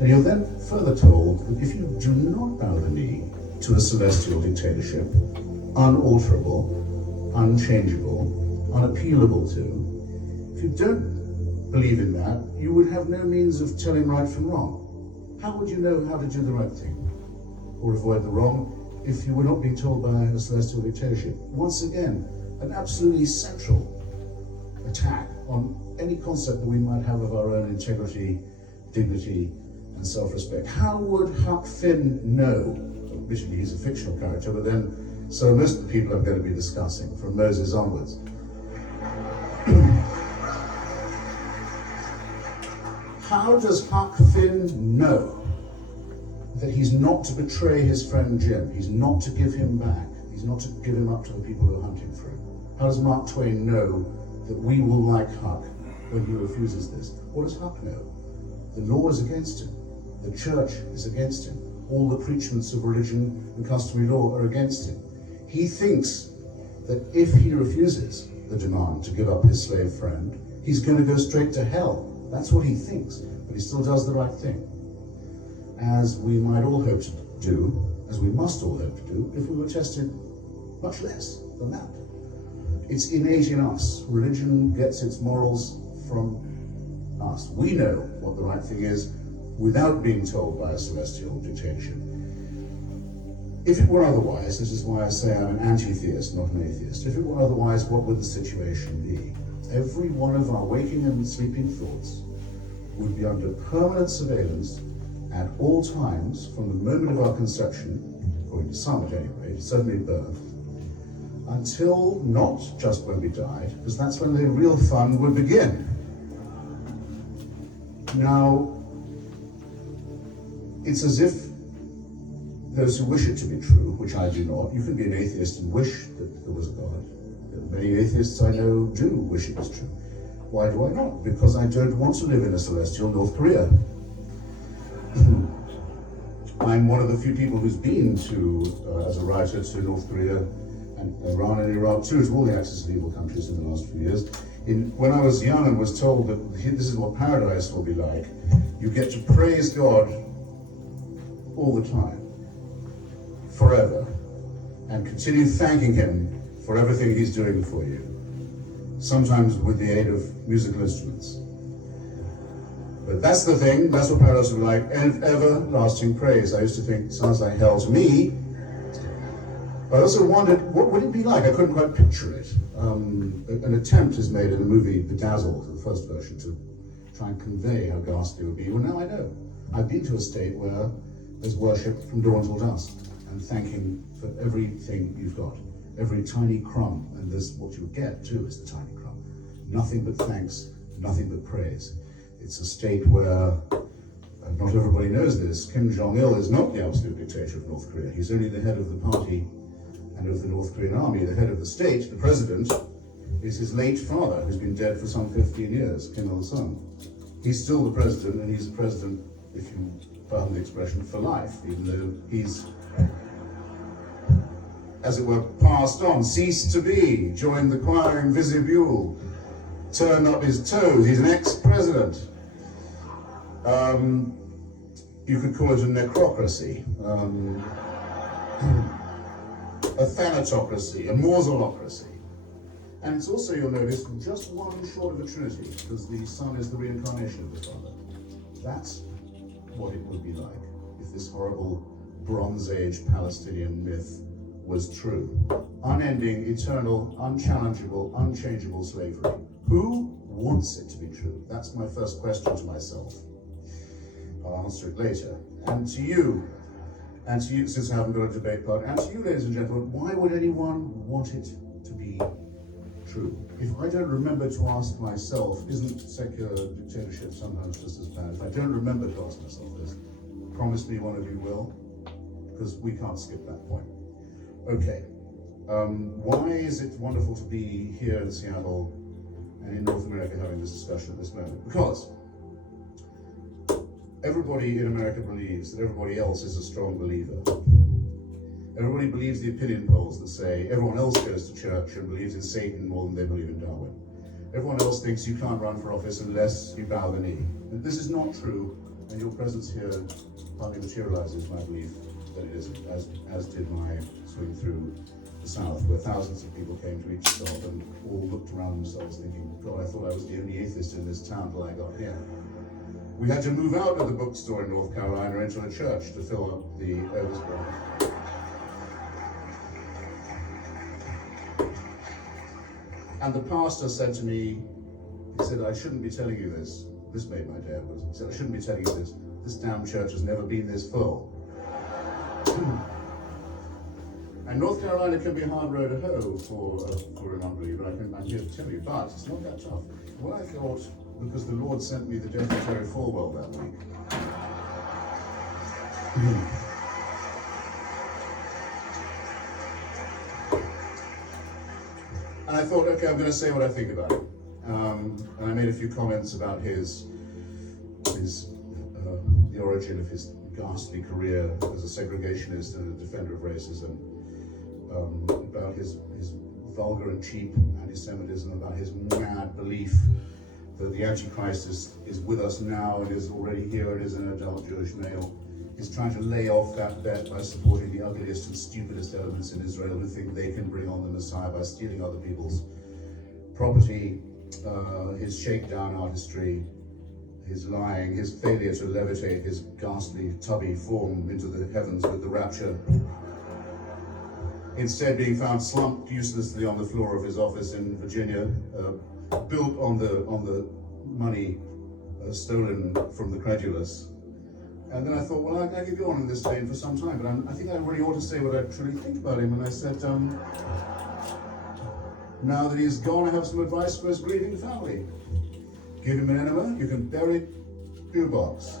And you're then further told that if you do not bow the knee to a celestial dictatorship, unalterable, unchangeable, unappealable to, if you don't believe in that, you would have no means of telling right from wrong. How would you know how to do the right thing or avoid the wrong if you were not being told by a celestial dictatorship? Once again, an absolutely central attack on any concept that we might have of our own integrity, dignity, and self-respect. How would Huck Finn know? Admittedly, he's a fictional character, but then, so most of the people I'm going to be discussing, from Moses onwards. How does Huck Finn know that he's not to betray his friend Jim? He's not to give him back. He's not to give him up to the people who are hunting for him. How does Mark Twain know that we will like Huck when he refuses this? What does Huck know? The law is against him. The church is against him. All the preachments of religion and customary law are against him. He thinks that if he refuses the demand to give up his slave friend, he's going to go straight to hell. That's what he thinks, but he still does the right thing. As we might all hope to do, as we must all hope to do, if we were tested much less than that. It's innate in us. Religion gets its morals from us. We know what the right thing is without being told by a celestial dictatorship. If it were otherwise, this is why I say I'm an anti-theist, not an atheist. If it were otherwise, what would the situation be? Every one of our waking and sleeping thoughts would be under permanent surveillance at all times from the moment of our conception, according to some at any rate, certainly birth, until not just when we died, because that's when the real fun would begin. Now, it's as if those who wish it to be true, which I do not, you can be an atheist and wish that there was a God. Many atheists I know do wish it was true. Why do I not? Because I don't want to live in a celestial North Korea. I'm one of the few people who's been to, as a writer, to North Korea and Iran and Iraq too, to all the axis of evil countries in the last few years. When I was young and was told that this is what paradise will be like, you get to praise God all the time, forever, and continue thanking him for everything he's doing for you, sometimes with the aid of musical instruments. But that's the thing, that's what paradise will be like, and everlasting praise. I used to think it sounds like hell to me. But I also wondered, what would it be like? I couldn't quite picture it. An attempt is made in the movie Bedazzled, the first version, to try and convey how ghastly it would be. Well, now I know. I've been to a state where there's worship from dawn till dusk, and thanking for everything you've got, every tiny crumb, and this, what you get too is the tiny crumb. Nothing but thanks, nothing but praise. It's a state where, and not everybody knows this, Kim Jong-il is not the absolute dictator of North Korea. He's only the head of the party and of the North Korean army. The head of the state, the president, is his late father, who's been dead for some 15 years, Kim Il-sung. He's still the president, and he's the president, if you pardon the expression, for life, even though he's, as it were, passed on, ceased to be, joined the choir in vestibule, turned up his toes. He's an ex-president. You could call it a necrocracy, a thanatocracy, a mausolocracy. And it's also, you'll notice, just one short of a trinity, because the Son is the reincarnation of the Father. That's what it would be like if this horrible Bronze Age Palestinian myth was true. Unending, eternal, unchallengeable, unchangeable slavery. Who wants it to be true? That's my first question to myself. I'll answer it later. And to you, since I haven't got a debate part, and to you, ladies and gentlemen, why would anyone want it to be true? If I don't remember to ask myself, isn't secular dictatorship sometimes just as bad? If I don't remember to ask myself this, promise me one of you will, because we can't skip that point. Okay, why is it wonderful to be here in Seattle and in North America having this discussion at this moment? Because everybody in America believes that everybody else is a strong believer. Everybody believes the opinion polls that say everyone else goes to church and believes in Satan more than they believe in Darwin. Everyone else thinks you can't run for office unless you bow the knee. And this is not true And your presence here partly materializes my belief that it isn't, as did my swing through the South, where thousands of people came to each stop and all looked around themselves thinking, God, I thought I was the only atheist in this town till I got here. We had to move out of the bookstore in North Carolina into a church to fill up the overspill. And the pastor said to me, he said, I shouldn't be telling you this. This made my day. He said, I shouldn't be telling you this. This damn church has never been this full. And North Carolina can be a hard road to hoe for an unbeliever, I'm here to tell you, but it's not that tough. What I thought, because the Lord sent me the death of Terry Falwell that week. And I thought, okay, I'm going to say what I think about it. And I made a few comments about the origin of his ghastly career as a segregationist and a defender of racism, about his vulgar and cheap anti-Semitism, about his mad belief that the Antichrist is with us now and is already here and is an adult Jewish male. He's trying to lay off that bet by supporting the ugliest and stupidest elements in Israel who think they can bring on the Messiah by stealing other people's property, his shakedown artistry, his lying, his failure to levitate his ghastly tubby form into the heavens with the rapture. Instead being found slumped uselessly on the floor of his office in Virginia, built on the money stolen from the credulous. And then I thought, well, I could go on in this vein for some time, but I think I really ought to say what I truly think about him. And I said, now that he's gone, I have some advice for his grieving family. Give him an enema, you can bury shoebox.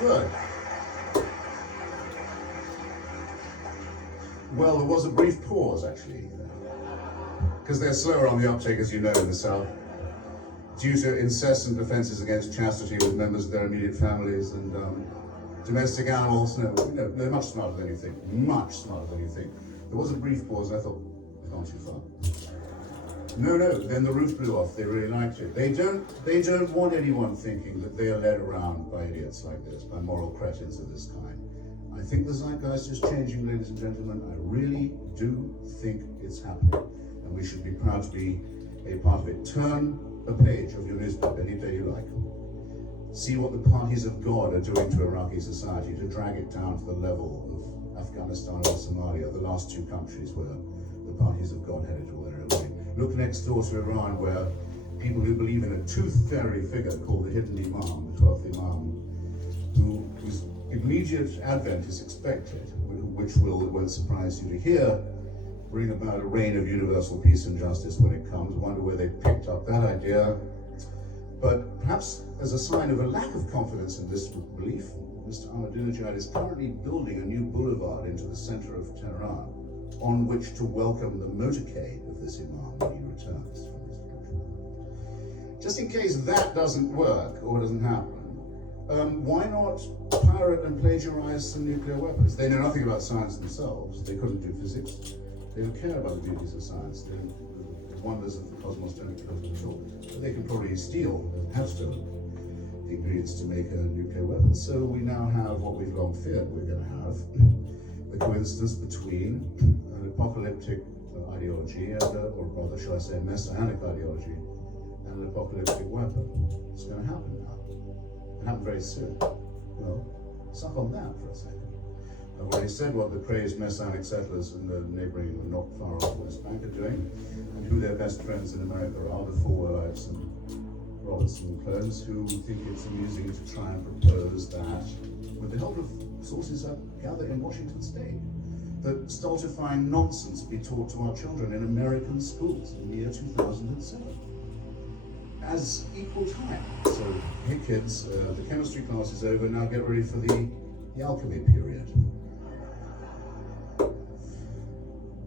Good. Well, there was a brief pause, actually, because they're slower on the uptake, as you know, in the South, due to incessant offences against chastity with members of their immediate families and domestic animals. No, they're much smarter than you think. Much smarter than you think. There was a brief pause, and I thought, we've gone too far. No, then the roof blew off. They really liked it. They don't want anyone thinking that they are led around by idiots like this, by moral cretins of this kind. I think the zeitgeist is changing, ladies and gentlemen. I really do think it's happening, and we should be proud to be a part of it. Turn a page of your newspaper any day you like. See what the parties of God are doing to Iraqi society to drag it down to the level of Afghanistan and Somalia, the last two countries where the parties of God headed all their own way. Look next door to Iran, where people who believe in a tooth fairy figure called the hidden Imam, the 12th Imam, whose immediate advent is expected, which will, it won't surprise you to hear, bring about a reign of universal peace and justice when it comes. Wonder where they picked up that idea. But perhaps as a sign of a lack of confidence in this belief, Mr. Ahmadinejad is currently building a new boulevard into the center of Tehran, on which to welcome the motorcade of this Imam when he returns from his country. Just in case that doesn't work or doesn't happen, why not pirate and plagiarize some nuclear weapons? They know nothing about science themselves. They couldn't do physics. They don't care about the beauties of science. The wonders of the cosmos don't occur to them at all. But they can probably steal, and have stolen, the ingredients to make a nuclear weapon. So we now have what we've long feared we're going to have, the coincidence between an apocalyptic ideology and, or rather, shall I say, a messianic ideology and an apocalyptic weapon. It's going to happen now. It'll happen very soon. Well, suck on that for a second. I've already said what the crazed messianic settlers in the neighboring, not far off West Bank are doing, and who their best friends in America are, the Falwellites and Robertson clones, who think it's amusing to try and propose that, with the help of sources I gather in Washington State, that stultifying nonsense be taught to our children in American schools in the year 2007. As equal time. So, hey kids, the chemistry class is over, now get ready for the alchemy period.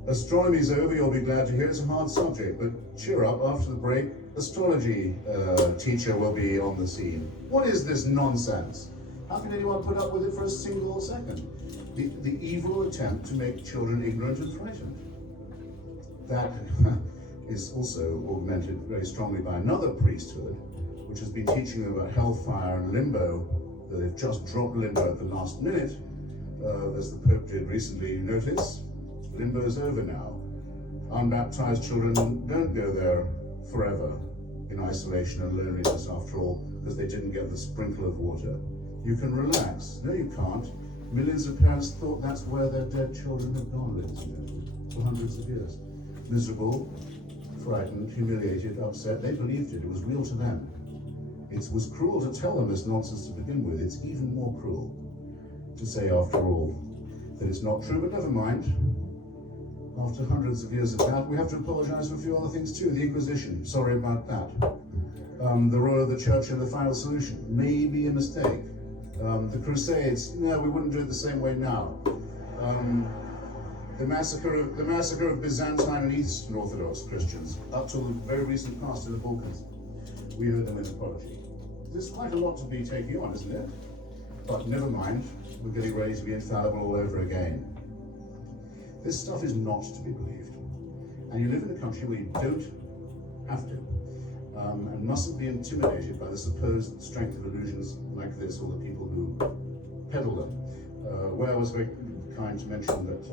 Astronomy's over, you'll be glad to hear. It's a hard subject, but cheer up, after the break, astrology teacher will be on the scene. What is this nonsense? How can anyone put up with it for a single second? The evil attempt to make children ignorant and frightened. That is also augmented very strongly by another priesthood, which has been teaching them about hellfire and limbo, that they've just dropped limbo at the last minute, as the Pope did recently notice. Limbo's over now. Unbaptized children don't go there forever in isolation and loneliness, after all, because they didn't get the sprinkle of water. You can relax. No, you can't. Millions of parents thought that's where their dead children had gone, ladies and gentlemen, for hundreds of years. Miserable, frightened, humiliated, upset. They believed it. It was real to them. It was cruel to tell them this nonsense to begin with. It's even more cruel to say, after all, that it's not true, but never mind. After hundreds of years of that, we have to apologize for a few other things too. The Inquisition, sorry about that. The role of the Church in the final solution, maybe a mistake. The Crusades, no, we wouldn't do it the same way now. The massacre of Byzantine and Eastern Orthodox Christians, up till the very recent past in the Balkans, we owe them an apology. There's quite a lot to be taking on, isn't it? But never mind, we're getting ready to be infallible all over again. This stuff is not to be believed. And you live in a country where you don't have to, and mustn't be intimidated by the supposed strength of illusions like this, or the people who peddle them. Where I was very kind to mention that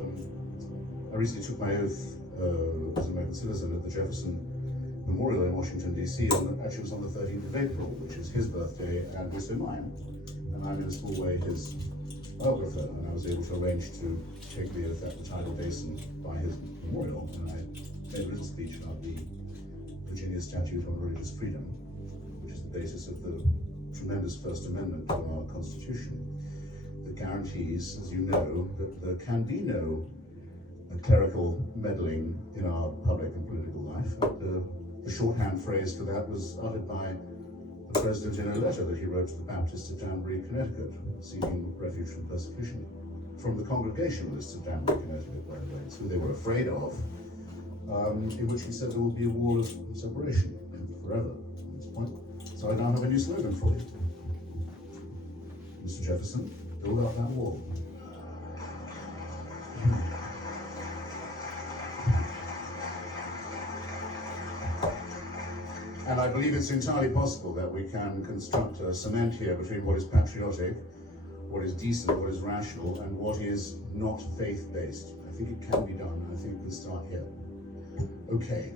I recently took my oath as an American citizen at the Jefferson Memorial in Washington, D.C., and actually it was on the 13th of April, which is his birthday and also mine. And I'm in a small way his biographer, and I was able to arrange to take the oath at the tidal basin by his memorial, and I made a little speech about the Virginia Statute on religious freedom, which is the basis of the tremendous First Amendment to our Constitution, that guarantees, as you know, that there can be no clerical meddling in our public and political life. The shorthand phrase for that was uttered by the President in a letter that he wrote to the Baptists of Danbury, Connecticut, seeking refuge from persecution. From the Congregationalists of Danbury, Connecticut, by the way, it's who they were afraid of, in which he said there will be a wall of separation forever at this point. So I now have a new slogan for you. Mr. Jefferson, build up that wall. And I believe it's entirely possible that we can construct a cement here between what is patriotic, what is decent, what is rational, and what is not faith-based. I think it can be done. I think we can start here. Okay.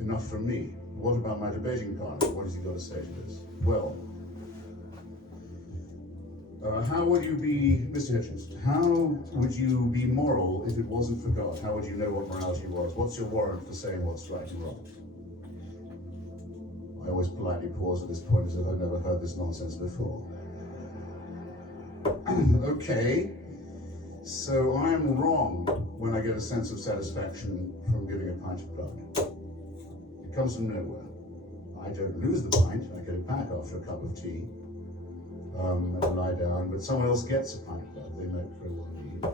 Enough from me. What about my debating partner? What has he got to say to this? Well, how would you be, Mr. Hitchens, how would you be moral if it wasn't for God? How would you know what morality was? What's your warrant for saying what's right and wrong? I always politely pause at this point as if I've never heard this nonsense before. Okay, so I'm wrong when I get a sense of satisfaction from giving a pint of blood. It comes from nowhere. I don't lose the pint, I get it back after a cup of tea, and I lie down, but someone else gets a pint of blood, they make very well need.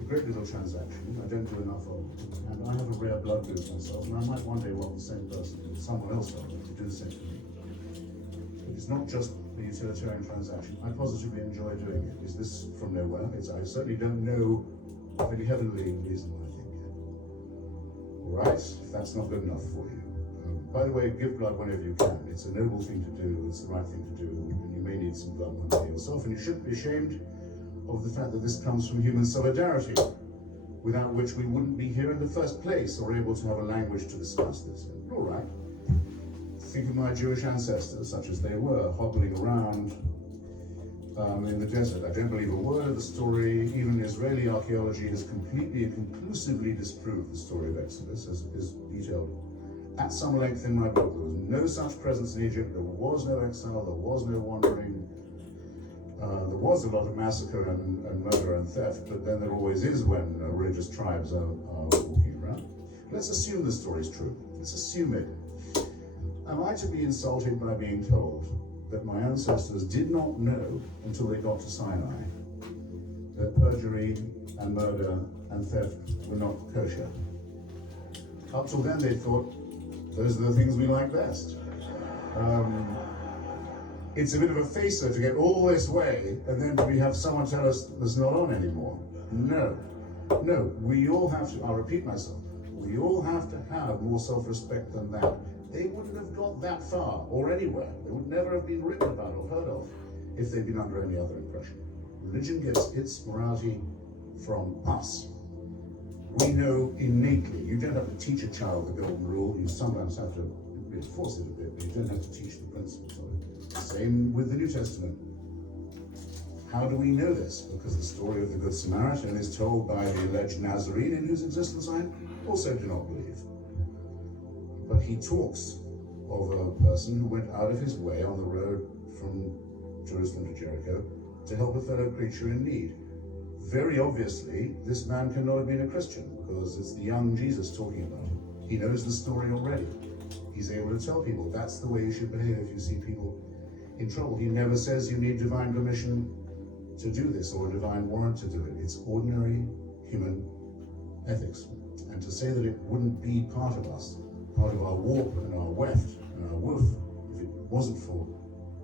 A great little transaction, I don't do enough of it, and I have a rare blood group myself, and I might one day want the same person, someone else to do the same to me. But it's not just a utilitarian transaction. I positively enjoy doing it. Is this from nowhere? I certainly don't know of any heavenly reason why I think it. All right, if that's not good enough for you. By the way, give blood whenever you can. It's a noble thing to do. It's the right thing to do. And you may need some blood one day yourself. And you shouldn't be ashamed of the fact that this comes from human solidarity, without which we wouldn't be here in the first place or able to have a language to discuss this. All right. Think of my Jewish ancestors, such as they were, hobbling around in the desert. I don't believe a word of the story. Even Israeli archaeology has completely and conclusively disproved the story of Exodus, as is detailed at some length in my book. There was no such presence in Egypt. There was no exile. There was no wandering. There was a lot of massacre and murder and theft, but then there always is when religious tribes are walking around. Let's assume the story is true. Let's assume it. Am I to be insulted by being told that my ancestors did not know until they got to Sinai that perjury and murder and theft were not kosher? Up till then they thought those are the things we like best. It's a bit of a facer to get all this way and then we have someone tell us that's not on anymore. No. No, we all have to, I'll repeat myself, we all have to have more self-respect than that. They wouldn't have got that far or anywhere. They would never have been written about or heard of if they'd been under any other impression. Religion gets its morality from us. We know innately. You don't have to teach a child the golden rule. You sometimes have to reinforce it a bit, but you don't have to teach the principles of it. Same with the New Testament. How do we know this? Because the story of the Good Samaritan is told by the alleged Nazarene, in whose existence I also do not believe. But he talks of a person who went out of his way on the road from Jerusalem to Jericho to help a fellow creature in need. Very obviously, this man cannot have been a Christian, because it's the young Jesus talking about him. He knows the story already. He's able to tell people that's the way you should behave if you see people in trouble. He never says you need divine permission to do this or a divine warrant to do it. It's ordinary human ethics. And to say that it wouldn't be part of us, part of our warp and our weft and our woof, if it wasn't for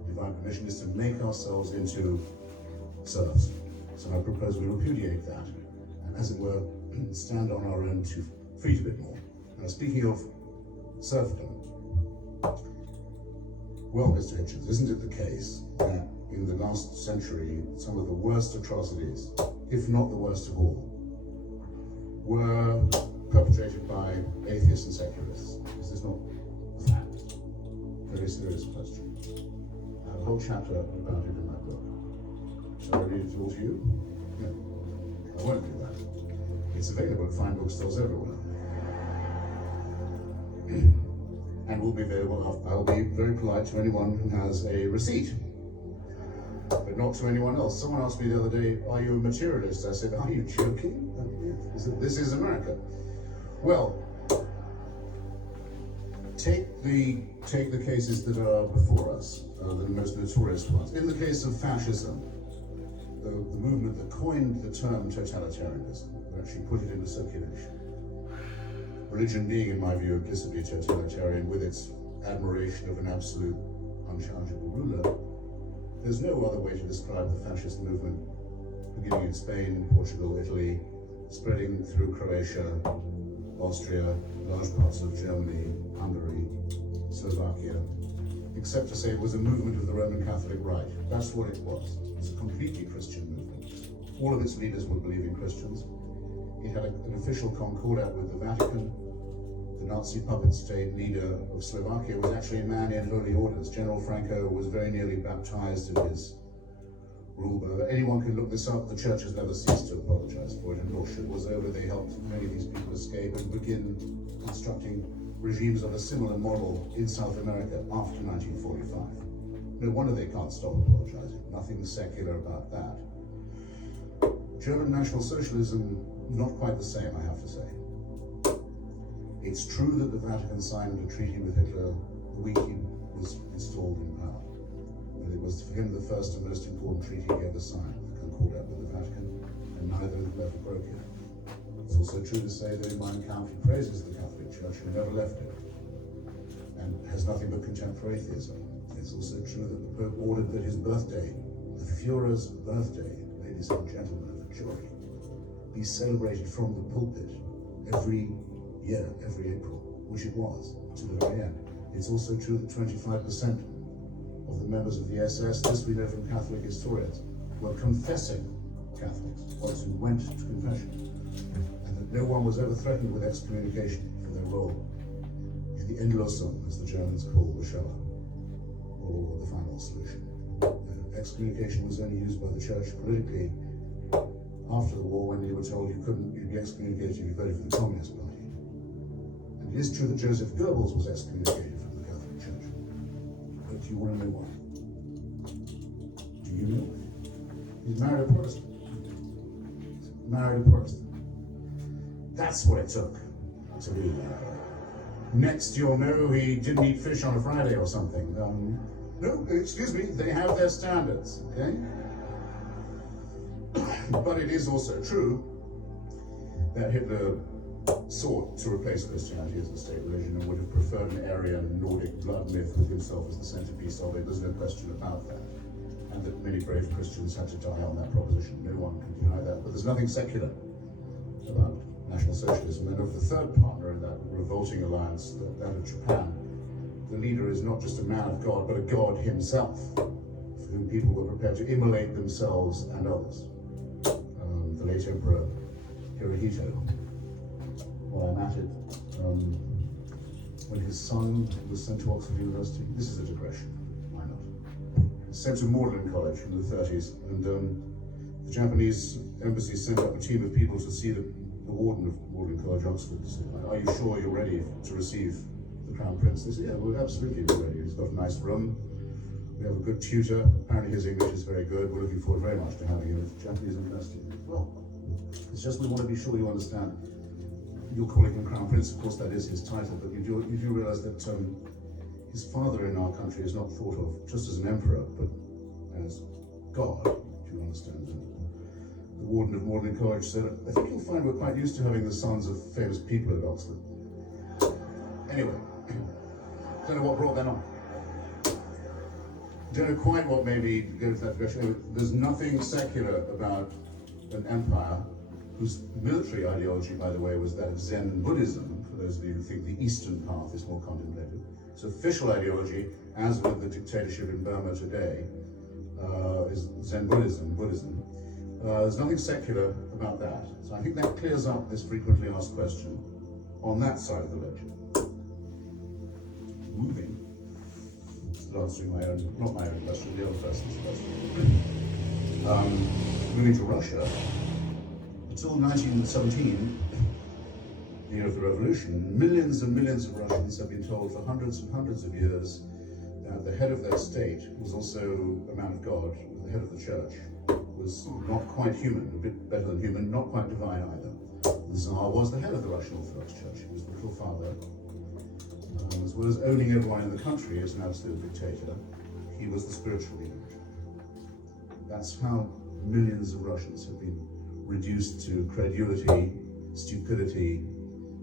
divine permission, is to make ourselves into serfs. So I propose we repudiate that and, as it were, stand on our own 2 feet a bit more. Now, speaking of serfdom, well, Mr. Hitchens, isn't it the case that in the last century, some of the worst atrocities, if not the worst of all, were perpetrated by atheists and secularists? Is this not a fact? Very serious question. I have a whole chapter about it in my book. Shall I read it all to you? No, I won't do that. It's available at fine bookstores everywhere. And will be available. I'll be very polite to anyone who has a receipt, but not to anyone else. Someone asked me the other day, "Are you a materialist?" I said, "Are you joking? This is America." Well, take the cases that are before us, the most notorious ones. In the case of fascism, the movement that coined the term totalitarianism, that actually put it into circulation. Religion being, in my view, implicitly totalitarian with its admiration of an absolute, unchallengeable ruler, there's no other way to describe the fascist movement beginning in Spain, Portugal, Italy, spreading through Croatia, Austria, large parts of Germany, Hungary, Slovakia, except to say it was a movement of the Roman Catholic Rite. That's what it was. It was a completely Christian movement. All of its leaders were believing Christians. It had an official concordat with the Vatican. The Nazi puppet state leader of Slovakia was actually a man in holy orders. General Franco was very nearly baptized in his rule. But anyone can look this up. The church has never ceased to apologize for it. And until shit was over, they helped many of these people escape and begin constructing regimes of a similar model in South America after 1945. No wonder they can't stop apologizing. Nothing secular about that. German National Socialism, not quite the same, I have to say. It's true that the Vatican signed a treaty with Hitler the week he was installed in power. And it was for him the first and most important treaty he ever signed, the Concordat with the Vatican, and neither of them ever broke it. It's also true to say that in my account he praises the Catholic Church, who never left it, and has nothing but contempt for atheism. It's also true that the Pope ordered that his birthday, the Führer's birthday, ladies and gentlemen of the jury, be celebrated from the pulpit every year, every April, which it was, to the very end. It's also true that 25% of the members of the SS, this we know from Catholic historians, were confessing Catholics, ones who went to confession, and that no one was ever threatened with excommunication for their role in the Endlösung, as the Germans call the Shoah, or the final solution. Excommunication was only used by the church politically after the war, when you were told you'd be excommunicated if you voted for the Communist Party. And it is true that Joseph Goebbels was excommunicated from the Catholic Church. But do you want to know why? Do you know? He's married a Protestant. That's what it took to be. Next, you'll know he didn't eat fish on a Friday or something. No, excuse me, they have their standards, okay? But it is also true that Hitler sought to replace Christianity as the state religion and would have preferred an Aryan Nordic blood myth with himself as the centerpiece of it. There's no question about that. And that many brave Christians had to die on that proposition. No one can deny that. But there's nothing secular about National Socialism, and of the third partner in that revolting alliance, that of Japan. The leader is not just a man of God, but a God himself, for whom people were prepared to immolate themselves and others. The late Emperor Hirohito. While I'm at it, when his son was sent to Oxford University, this is a digression, why not? Sent to Magdalen College in the 30s, and the Japanese embassy sent up a team of people to see the warden of Magdalen College, Oxford. Said, are you sure you're ready to receive the Crown Prince? They said, yeah, we're absolutely ready. He's got a nice room. We have a good tutor. Apparently his English is very good. We're looking forward very much to having him at the Japanese University. Well, it's just we want to be sure you understand. You're calling him Crown Prince, of course that is his title, but you do realize that his father in our country is not thought of just as an emperor, but as God, if you understand. The warden of Magdalen College said, I think you'll find we're quite used to having the sons of famous people at Oxford. Anyway, don't know what brought that on. Don't know quite what made me go to that direction. Anyway, there's nothing secular about an empire whose military ideology, by the way, was that of Zen Buddhism, for those of you who think the Eastern path is more contemplative. So official ideology, as with the dictatorship in Burma today, is Zen Buddhism. There's nothing secular about that. So I think that clears up this frequently asked question on that side of the ledger. Moving, still answering my own, not my own question, the other person's question. Moving to Russia. Until 1917, the year of the revolution, millions and millions of Russians have been told for hundreds and hundreds of years that the head of their state was also a man of God, the head of the church, was not quite human, a bit better than human, not quite divine either. The Tsar was the head of the Russian Orthodox Church. He was the little father. As well as owning everyone in the country as an absolute dictator, he was the spiritual leader. That's how millions of Russians have been reduced to credulity, stupidity,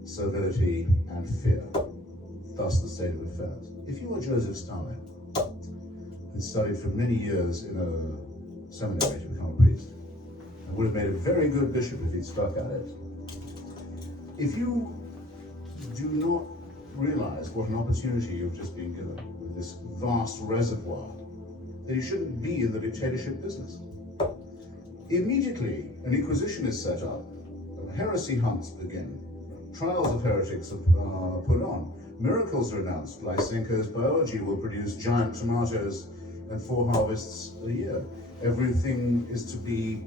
servility, and fear. Thus the state of affairs. If you were Joseph Stalin and studied for many years in a seminary to become a priest, and would have made a very good bishop if he'd stuck at it, if you do not realize what an opportunity you've just been given with this vast reservoir, then you shouldn't be in the dictatorship business. Immediately, an inquisition is set up, heresy hunts begin, trials of heretics are put on, miracles are announced. Lysenko's biology will produce giant tomatoes and 4 harvests a year. Everything is to be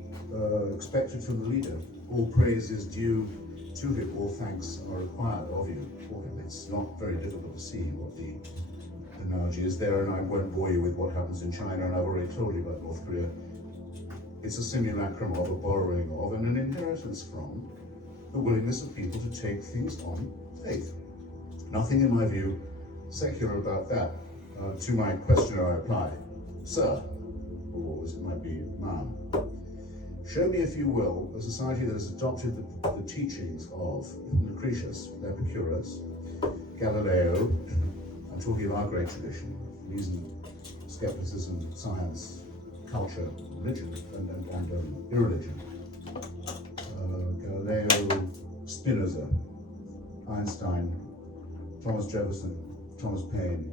expected from the leader. All praise is due to him. All thanks are required of you for him. It's not very difficult to see what the analogy is there, and I won't bore you with what happens in China, and I've already told you about North Korea. It's a simulacrum of, a borrowing of, and an inheritance from the willingness of people to take things on faith. Nothing, in my view, secular about that. To my questioner, I reply, sir, or as it might be, ma'am, show me, if you will, a society that has adopted the teachings of Lucretius, Epicurus, Galileo. I'm talking of our great tradition, reason, skepticism, science, culture, religion, and irreligion. Galileo, Spinoza, Einstein, Thomas Jefferson, Thomas Paine,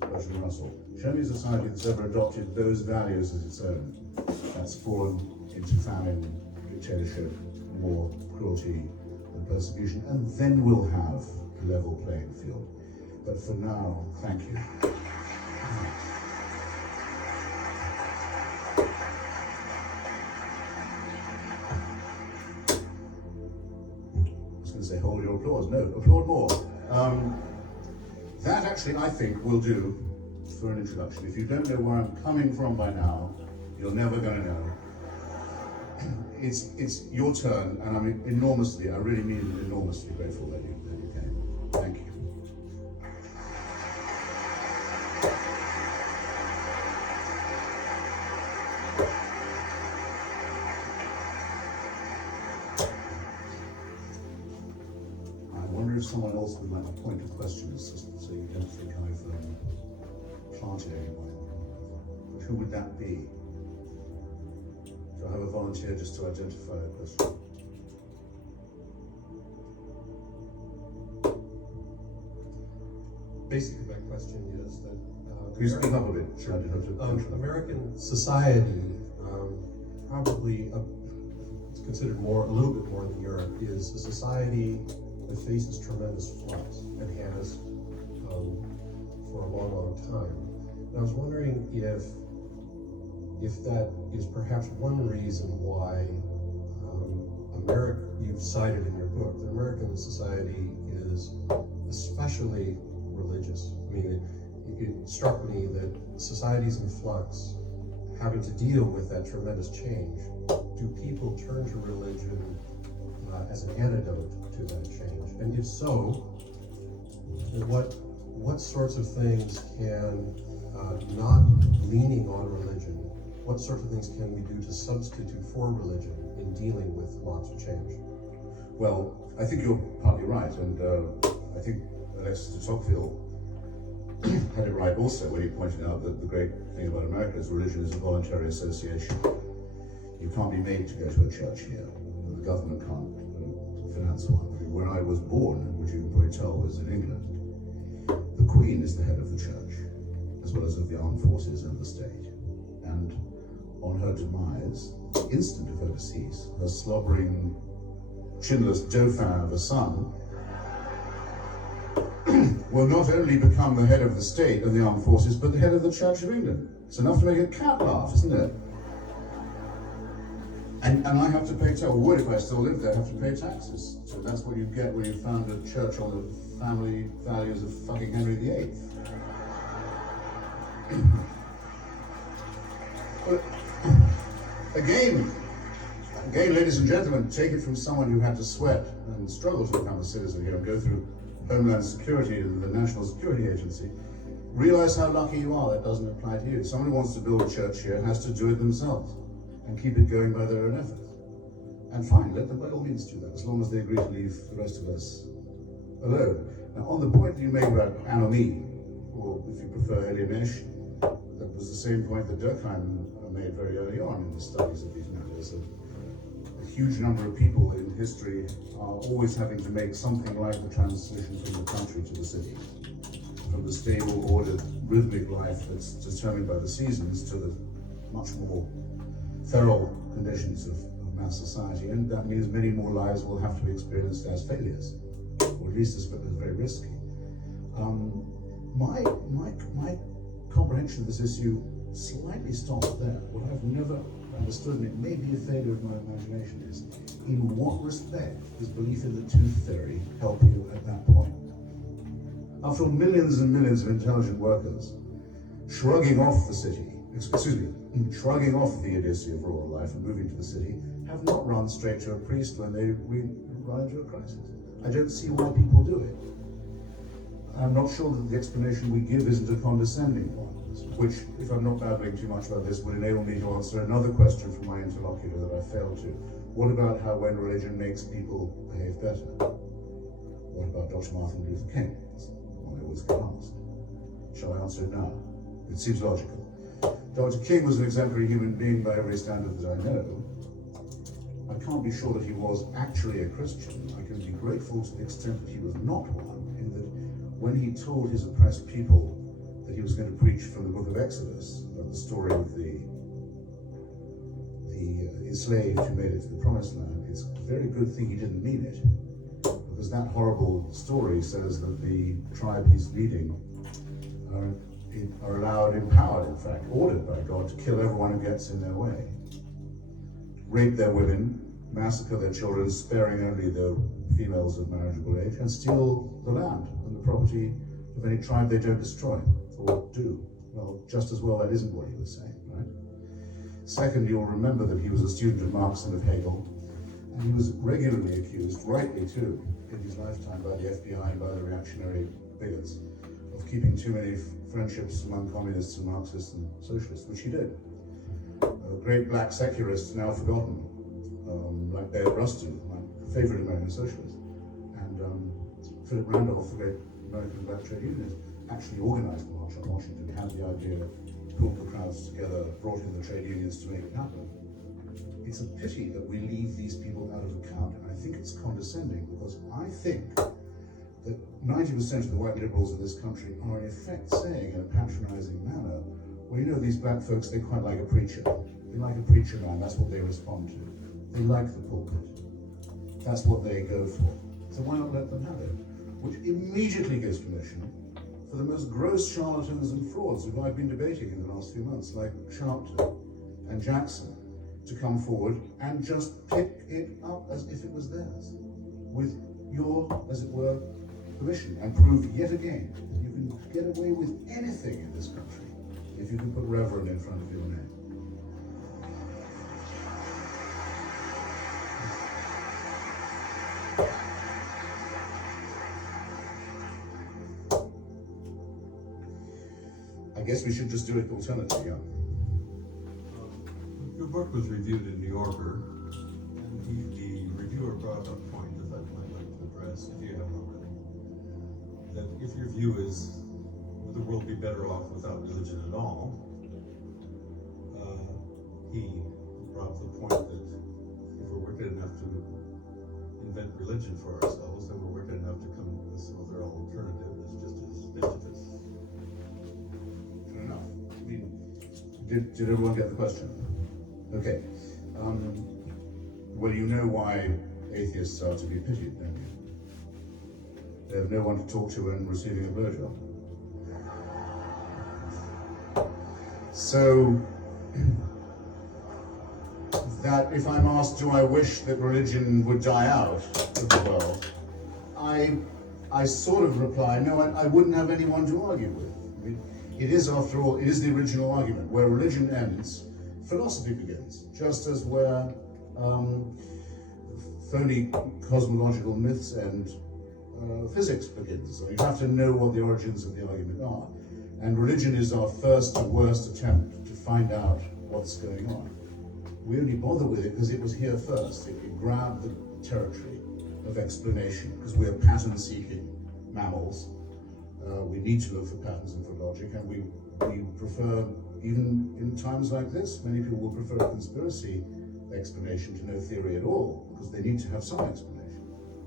Bertrand Russell. Show me a society that's ever adopted those values as its own. That's fallen into famine, dictatorship, war, cruelty, and persecution, and then we'll have a level playing field. But for now, thank you. I was going to say, hold your applause. No, applaud more. That actually, I think, will do for an introduction. If you don't know where I'm coming from by now, you're never going to know. It's your turn, and I'm enormously, I really mean enormously grateful that you came. Thank you. I wonder if someone else would like to point a question, so you don't think I've planted anyone. But who would that be? Do I have a volunteer just to identify a question? basically my question is that Can you speak up a bit? Sure. American society, probably it's considered a little bit more than Europe, is a society that faces tremendous flux and has for a long, long time. And I was wondering if that is perhaps one reason why you've cited in your book that American society is especially religious. I mean, it struck me that societies in flux, having to deal with that tremendous change, do people turn to religion as an antidote to that change? And if so, what sorts of things can, not leaning on religion, what sorts of things can we do to substitute for religion in dealing with lots of change? Well, I think you're partly right, and I think Alexis de Tocqueville had it right also when he pointed out that the great thing about America is religion is a voluntary association. You can't be made to go to a church here, and the government can't finance one. When I was born, which you can probably tell was in England, the Queen is the head of the church, as well as of the armed forces and the state. And on her demise, the instant of her decease, her slobbering, chinless dauphin of a son will not only become the head of the state and the armed forces, but the head of the Church of England. It's enough to make a cat laugh, isn't it? And I have to pay taxes, or would if I still lived there, have to pay taxes. So that's what you get when you found a church on the family values of fucking Henry VIII. But again, ladies and gentlemen, take it from someone who had to sweat and struggle to become a citizen here and go through Homeland Security and the National Security Agency. Realize how lucky you are. That doesn't apply to you. Someone who wants to build a church here has to do it themselves and keep it going by their own efforts. And fine, let them by all means do that, as long as they agree to leave the rest of us alone. Now, on the point that you made about anomie, or if you prefer alienation, that was the same point that Durkheim made very early on in the studies of these matters. A huge number of people in history are always having to make something like the transition from the country to the city, from the stable, ordered, rhythmic life that's determined by the seasons to the much more feral conditions of mass society, and that means many more lives will have to be experienced as failures, or at least as very risky. My comprehension of this issue slightly stops there. What I've never understood, and it may be a failure of my imagination, is in what respect does belief in the tooth fairy help you at that point? After all, millions and millions of intelligent workers shrugging off the city, shrugging off the idiocy of rural life and moving to the city, have not run straight to a priest when they run into a crisis. I don't see why people do it. I'm not sure that the explanation we give isn't a condescending one, which, if I'm not babbling too much about this, would enable me to answer another question from my interlocutor that I failed to. What about how when religion makes people behave better? What about Dr. Martin Luther King? That's one I always get asked. Shall I answer it now? It seems logical. Dr. King was an exemplary human being by every standard that I know. I can't be sure that he was actually a Christian. I can be grateful to the extent that he was not one, in that when he told his oppressed people that he was going to preach from the book of Exodus, about the story of the enslaved who made it to the promised land, it's a very good thing he didn't mean it, because that horrible story says that the tribe he's leading are allowed, empowered, in fact, ordered by God to kill everyone who gets in their way, rape their women, massacre their children, sparing only the females of marriageable age, and steal the land and the property of any tribe they don't destroy, or do. Well, just as well that isn't what he was saying, right? Second, you'll remember that he was a student of Marx and of Hegel, and he was regularly accused, rightly too, in his lifetime by the FBI and by the reactionary bigots, of keeping too many friendships among communists and Marxists and socialists, which he did. Great black secularists now forgotten, like Bayard Rustin, my favorite American socialist, and Philip Randolph, the great American black trade unionist, actually organized the march on Washington, had the idea, pulled the crowds together, brought in the trade unions to make it happen. It's a pity that we leave these people out of account, and I think it's condescending, because I think that 90% of the white liberals in this country are in effect saying in a patronizing manner, well, you know, these black folks, they quite like a preacher. They like a preacher man, that's what they respond to. They like the pulpit. That's what they go for. So why not let them have it? Which immediately gives permission for the most gross charlatans and frauds who I've been debating in the last few months, like Sharpton and Jackson, to come forward and just pick it up as if it was theirs, with your, as it were, permission, and prove yet again that you can get away with anything in this country if you can put Reverend in front of your name. I guess we should just do it alternately, yeah. Your book was reviewed in New Yorker, and the reviewer brought up a point that I might like to address, if you haven't already. That if your view is, would the world be better off without religion at all? He brought up the point that if we're wicked enough to invent religion for ourselves, then we're wicked enough to come up with some other alternative that's just as mischievous. Fair enough. I mean, did everyone get the question? Okay. Well, you know why atheists are to be pitied, don't you? They have no one to talk to when receiving a blowjob. So, that if I'm asked, do I wish that religion would die out of the world, I sort of reply, no, I wouldn't have anyone to argue with. I mean, it is, after all, it is the original argument. Where religion ends, philosophy begins, just as where phony cosmological myths end, physics begins. So you have to know what the origins of the argument are. And religion is our first and worst attempt to find out what's going on. We only bother with it because it was here first. It grabbed the territory of explanation, because we are pattern-seeking mammals. We need to look for patterns and for logic, and we prefer, even in times like this, many people will prefer a conspiracy explanation to no theory at all, because they need to have some explanation.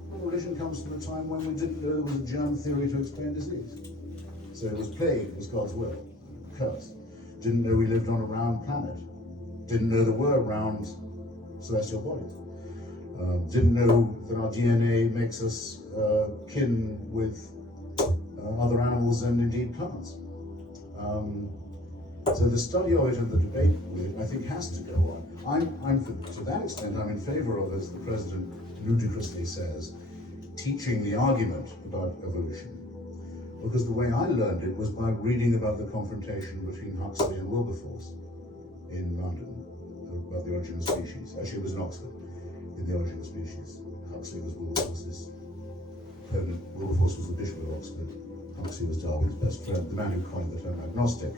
Well, religion comes from a time when we didn't know there was a germ theory to explain disease. So it was plague, was God's will, curse. Didn't know we lived on a round planet. Didn't know there were round celestial bodies. Didn't know that our DNA makes us kin with other animals and indeed plants. So the study of it and the debate with it, I think, has to go on. To that extent, I'm in favor of, as the president ludicrously says, teaching the argument about evolution. Because the way I learned it was by reading about the confrontation between Huxley and Wilberforce in London about the origin of species. Actually, it was in Oxford, in the origin of species. Huxley was Wilberforce's opponent. Wilberforce was the Bishop of Oxford. Huxley was Darwin's best friend, the man who coined the term agnostic.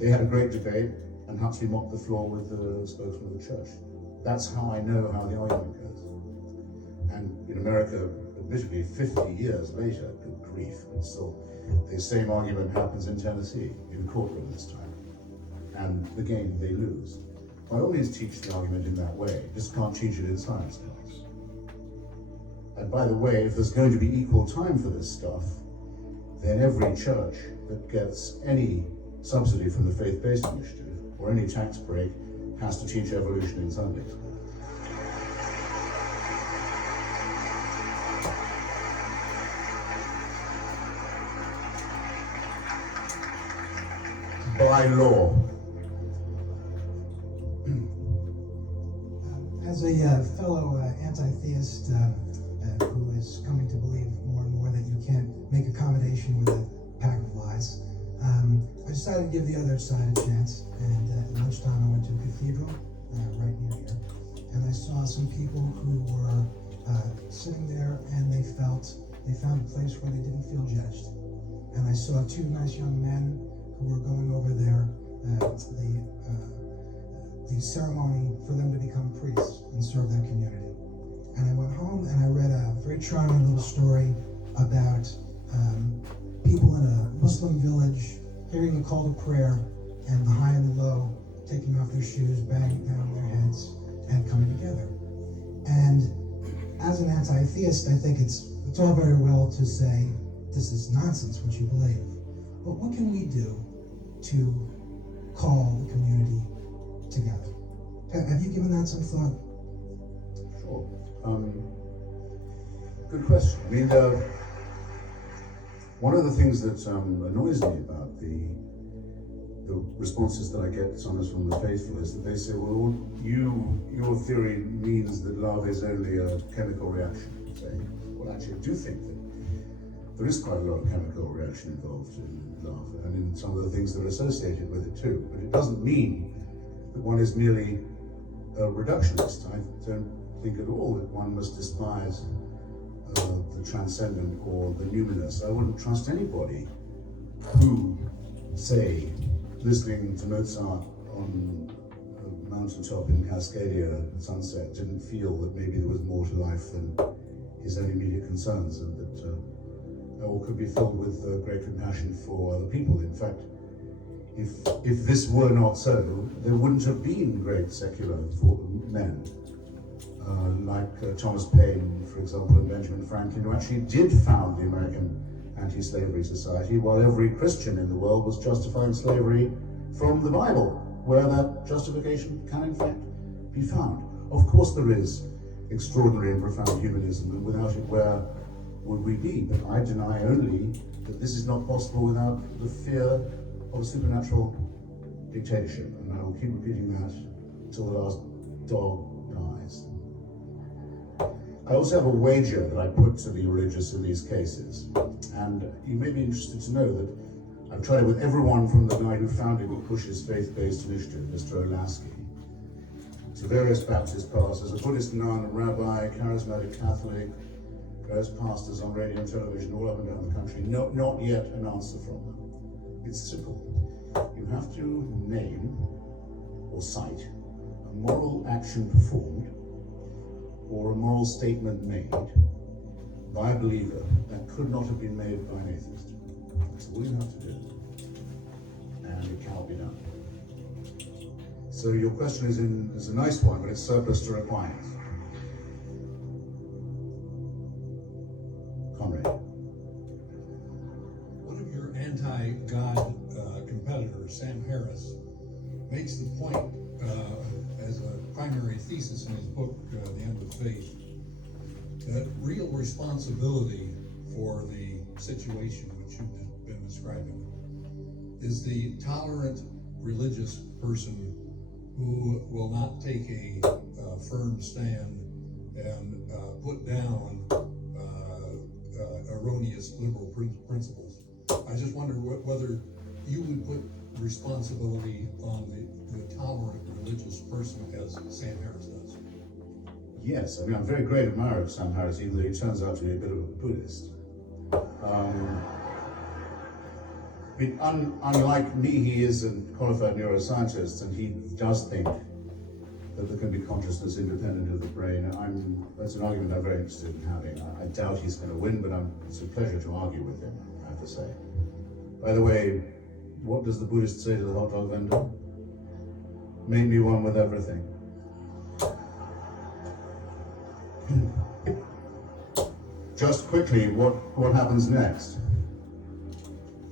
They had a great debate, and Huxley mopped the floor with the spokesman of the church. That's how I know how the argument goes. And in America, admittedly, 50 years later, good grief, and still the same argument happens in Tennessee, in a courtroom this time. And again, they lose. By all means, teach the argument in that way. Just can't teach it in science class. And by the way, if there's going to be equal time for this stuff, then every church that gets any subsidy from the faith-based initiative, or any tax break, has to teach evolution in Sunday school. By law. As a fellow anti-theist who is coming to believe more and more that you can't make accommodation with a pack of lies, I decided to give the other side a chance. And at lunchtime, I went to a cathedral right near here, and I saw some people who were sitting there, and they found a place where they didn't feel judged. And I saw two nice young men who were going over there, the ceremony for them to become priests and serve their community. And I went home and I read a very charming little story about people in a Muslim village hearing the call to prayer, and the high and the low taking off their shoes, banging down their heads, and coming together. And as an anti-theist, I think it's It's all very well to say, this is nonsense what you believe. But what can we do to call the community together? Have you given that some thought? Sure. Good question. I mean, one of the things that annoys me about the responses that I get sometimes from the faithful is that they say, well, your theory means that love is only a chemical reaction. Say, well, actually, I do think that there is quite a lot of chemical reaction involved in love, and in some of the things that are associated with it too. But it doesn't mean that one is merely a reductionist. I don't think at all that one must despise the transcendent or the numinous. I wouldn't trust anybody who, say, listening to Mozart on a mountaintop in Cascadia at sunset, didn't feel that maybe there was more to life than his own immediate concerns, and that or could be filled with great compassion for other people. In fact, if this were not so, there wouldn't have been great secular men like Thomas Paine, for example, and Benjamin Franklin, who actually did found the American Anti-Slavery Society, while every Christian in the world was justifying slavery from the Bible, where that justification can in fact be found. Of course there is extraordinary and profound humanism, and without it, where would we be? But I deny only that this is not possible without the fear of a supernatural dictatorship, and I will keep repeating that till the last dog dies. I also have a wager that I put to the religious in these cases, and you may be interested to know that I've tried it with everyone from the guy who founded Bush's faith-based initiative, Mr. Olasky, to various Baptist pastors, a Buddhist nun, a rabbi, charismatic Catholic, various pastors on radio and television all up and down the country. Not yet an answer from them. It's simple. You have to name or cite a moral action performed or a moral statement made by a believer that could not have been made by an atheist. That's all you have to do. And it cannot be done. So your question is a nice one, but it's surplus to requirements. Conrad. One of your anti-God competitors, Sam Harris, makes the point as a primary thesis in his book, The End of Faith, that real responsibility for the situation which you've been describing is the tolerant religious person who will not take a firm stand and put down erroneous liberal principles. I just wonder whether you would put responsibility on the tolerant religious person as Sam Harris does. Yes, I mean, I'm a very great admirer of Sam Harris, even though he turns out to be a bit of a Buddhist. Unlike me, he is a qualified neuroscientist, and he does think that there can be consciousness independent of the brain. That's an argument I'm very interested in having. I doubt he's going to win, but it's a pleasure to argue with him, I have to say. By the way, what does the Buddhist say to the hot dog vendor? Make me one with everything. Just quickly, what happens next?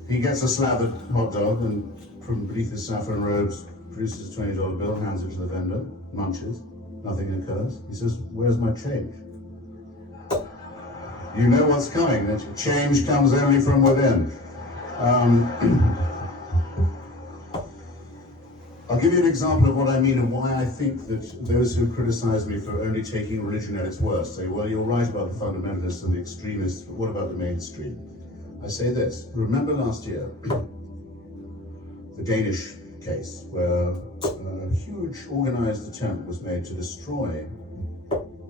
He gets a slathered hot dog and from beneath his saffron robes produces a $20 bill, hands it to the vendor, munches, nothing occurs. He says, "Where's my change?" You know what's coming, that change comes only from within. I'll give you an example of what I mean and why I think that those who criticize me for only taking religion at its worst say, well, you're right about the fundamentalists and the extremists, but what about the mainstream? I say this, remember last year, the Danish case, where a huge organized attempt was made to destroy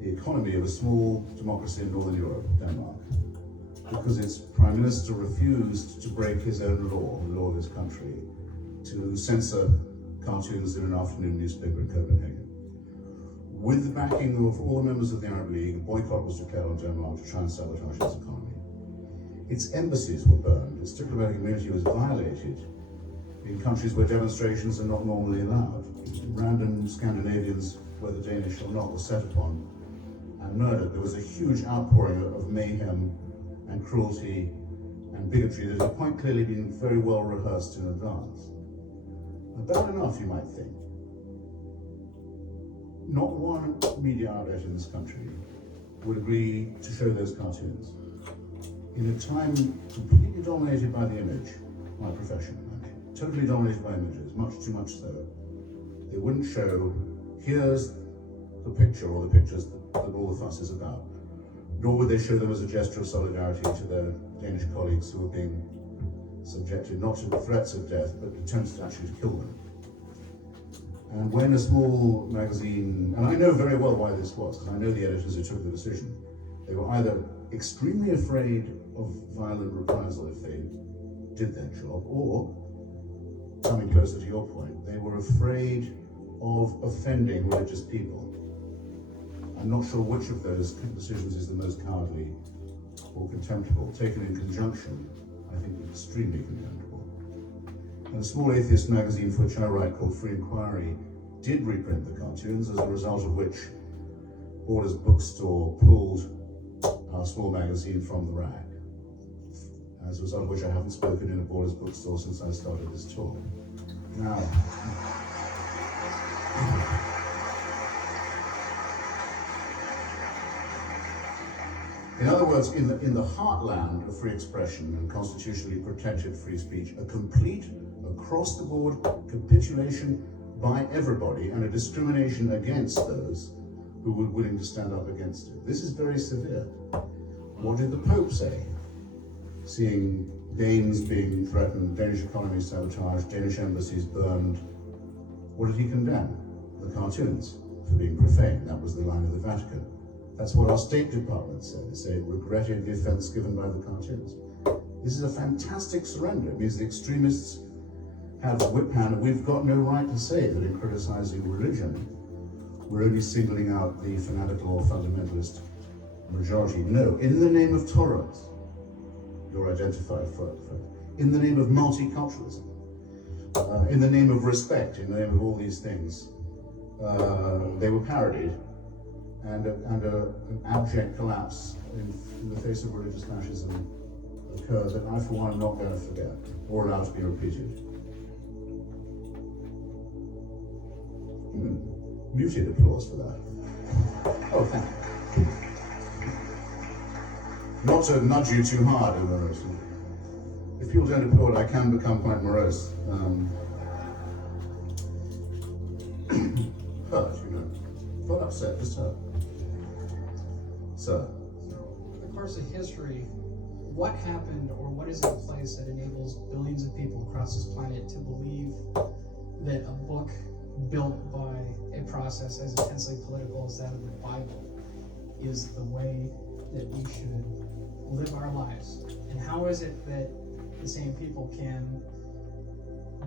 the economy of a small democracy in Northern Europe, Denmark, because its prime minister refused to break his own law, the law of his country, to censor cartoons in an afternoon newspaper in Copenhagen. With the backing of all the members of the Arab League, a boycott was declared on Denmark to try and sabotage its economy. Its embassies were burned, its diplomatic immunity was violated in countries where demonstrations are not normally allowed. Random Scandinavians, whether Danish or not, were set upon and murdered. There was a huge outpouring of mayhem and cruelty and bigotry that had quite clearly been very well rehearsed in advance. Bad enough, you might think. Not one media outlet in this country would agree to show those cartoons. In a time completely dominated by the image, my profession, totally dominated by images, much too much so, they wouldn't show, here's the picture or the pictures that all the fuss is about. Nor would they show them as a gesture of solidarity to their Danish colleagues who were being subjected not to threats of death, but attempts actually to kill them. And when a small magazine, and I know very well why this was, because I know the editors who took the decision, they were either extremely afraid of violent reprisal if they did their job, or, coming closer to your point, they were afraid of offending religious people. I'm not sure which of those decisions is the most cowardly or contemptible. Taken in conjunction, I think extremely contemptible. And a small atheist magazine for which I write called Free Inquiry did reprint the cartoons, as a result of which Borders Bookstore pulled our small magazine from the rack. As a result of which I haven't spoken in a Borders Bookstore since I started this talk. Now, in other words, in the heartland of free expression and constitutionally protected free speech, a complete, across-the-board capitulation by everybody and a discrimination against those who were willing to stand up against it. This is very severe. What did the Pope say? Seeing Danes being threatened, Danish economy sabotaged, Danish embassies burned, what did he condemn? The cartoons for being profane. That was the line of the Vatican. That's what our State Department said. They say it regretted the offense given by the cartoons. This is a fantastic surrender. It means the extremists have a whip hand, and we've got no right to say that in criticizing religion, we're only singling out the fanatical or fundamentalist majority. No, in the name of tolerance, you're identified for it. In the name of multiculturalism, in the name of respect, in the name of all these things, they were parodied. And an abject collapse in the face of religious fascism occurred that I, for one, am not going to forget or allow to be repeated. Muted applause for that. Oh, thank you. Not to nudge you too hard, morose. If people don't applaud, I can become quite morose. Hurt, you know. Not upset, just hurt. Sir. So, in the course of history, what happened or what is in place that enables billions of people across this planet to believe that a book built by a process as intensely political as that of the Bible is the way that we should live our lives? And how is it that the same people can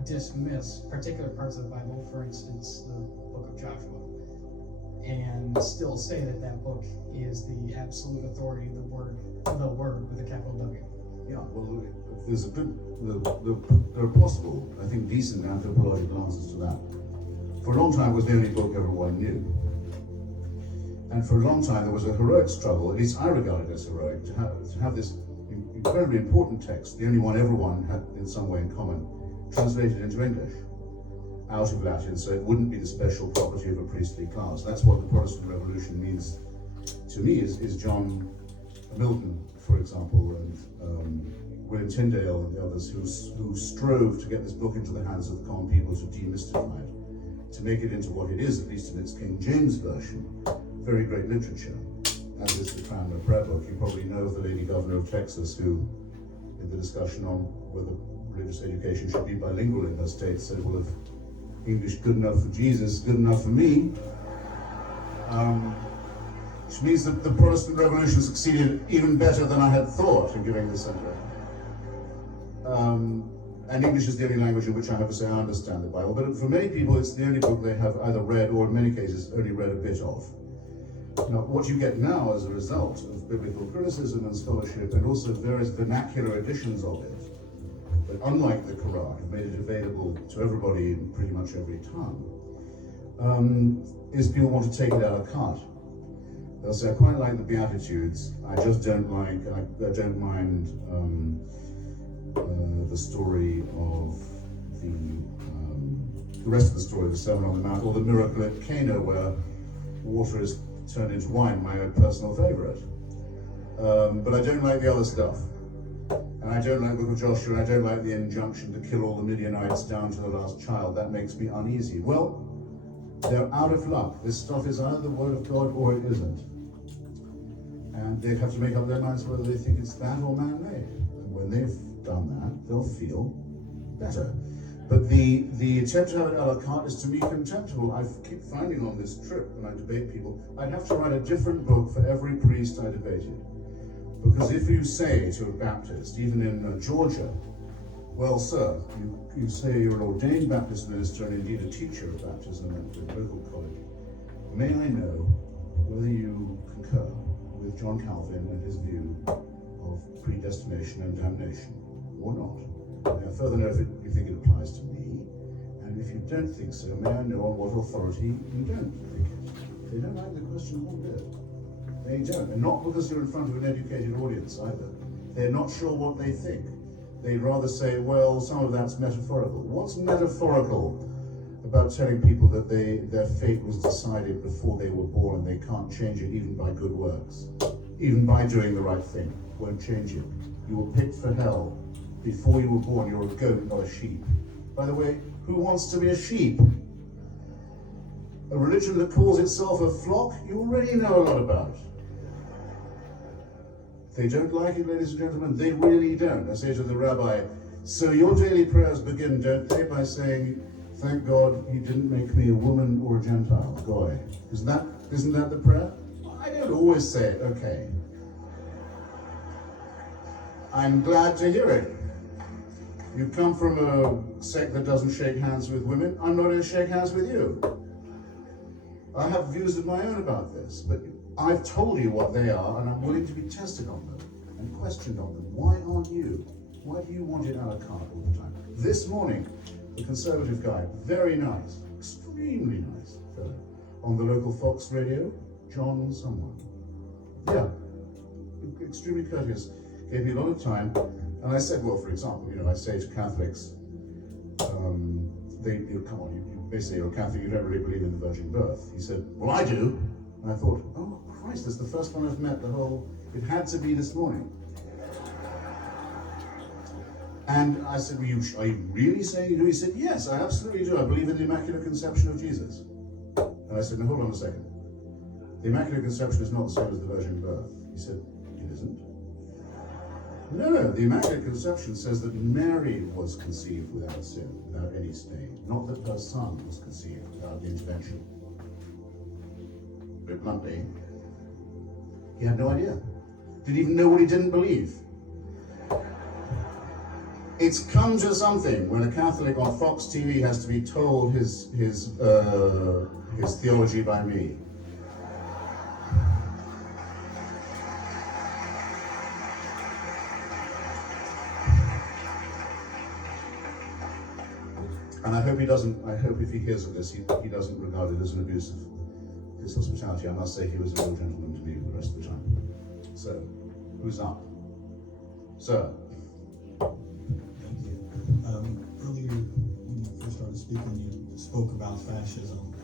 dismiss particular parts of the Bible, for instance, the book of Joshua, and still say that that book is the absolute authority, the word with a capital W? Yeah, well, there's a good, there are possible, I think, decent anthropological answers to that. For a long time, it was the only book everyone knew. And for a long time, there was a heroic struggle, at least I regard it as heroic, to have this incredibly important text, the only one everyone had in some way in common, translated into English, out of Latin, so it wouldn't be the special property of a priestly class. That's what the Protestant Revolution means to me, is John Milton, for example, and William Tyndale and the others who strove to get this book into the hands of the common people, to demystify it, to make it into what it is, at least in its King James version, very great literature, as is the Cranmer Prayer Book. You probably know of the Lady Governor of Texas who, in the discussion on whether religious education should be bilingual in her state, said, well, if English good enough for Jesus, good enough for me. Which means that the Protestant Revolution succeeded even better than I had thought in giving this entry. And English is the only language in which I have to say I understand the Bible, but for many people it's the only book they have either read or in many cases only read a bit of. Now, what you get now as a result of biblical criticism and scholarship, and also various vernacular editions of it, but unlike the Quran, have made it available to everybody in pretty much every tongue, is people want to take it à la carte. They'll say, I quite like the Beatitudes, I just don't like, I don't mind the story of the rest of the story of the Sermon on the Mount, or the miracle at Cana where water is turned into wine, my own personal favorite. But I don't like the other stuff. And I don't like the book of Joshua, and I don't like the injunction to kill all the Midianites down to the last child. That makes me uneasy. Well, they're out of luck. This stuff is either the word of God or it isn't. And they have to make up their minds whether they think it's that or man-made. And when they've done that, they'll feel better. But the attempt to have it a la carte is to me contemptible. I keep finding on this trip when I debate people, I'd have to write a different book for every priest I debated. Because if you say to a Baptist, even in Georgia, well, sir, you say you're an ordained Baptist minister and indeed a teacher of baptism at the local college, may I know whether you concur with John Calvin and his view of predestination and damnation, or not? Now, further know if you think it applies to me, and if you don't think so, may I know on what authority you don't think it? They don't like the question one bit. They don't, and not because you're in front of an educated audience either. They're not sure what they think. They'd rather say, well, some of that's metaphorical. What's metaphorical about telling people that their fate was decided before they were born and they can't change it even by good works? Even by doing the right thing, won't change it. You were picked for hell before you were born. You're a goat, not a sheep. By the way, who wants to be a sheep? A religion that calls itself a flock, you already know a lot about. They don't like it, ladies and gentlemen, they really don't. I say to the rabbi, so your daily prayers begin, don't they, by saying, thank God he didn't make me a woman or a Gentile, goy. Isn't that the prayer? I don't always say it, okay. I'm glad to hear it. You come from a sect that doesn't shake hands with women, I'm not going to shake hands with you. I have views of my own about this, but I've told you what they are, and I'm willing to be tested on them and questioned on them. Why aren't you? Why do you want it a la carte all the time? This morning, the Conservative guy, very nice, extremely nice fellow, on the local Fox radio, John someone. Yeah, extremely courteous, gave me a lot of time, and I said, well, for example, I say to Catholics, come on, you basically you're a Catholic, you don't really believe in the virgin birth. He said, well, I do. And I thought, oh Christ, that's the first one I've met it had to be this morning. And I said, well, are you really saying you do? He said, yes, I absolutely do. I believe in the Immaculate Conception of Jesus. And I said, now hold on a second. The Immaculate Conception is not the same as the virgin birth. He said, it isn't. No, the Immaculate Conception says that Mary was conceived without sin, without any stain, not that her son was conceived without the intervention. But bluntly, he had no idea. Didn't even know what he didn't believe. It's come to something when a Catholic on Fox TV has to be told his theology by me. And I hope if he hears of this, he doesn't regard it as an abuse of his hospitality. I must say he was a real gentleman to me the rest of the time. So, who's up? Sir. Thank you. Earlier, when you first started speaking, you spoke about fascism.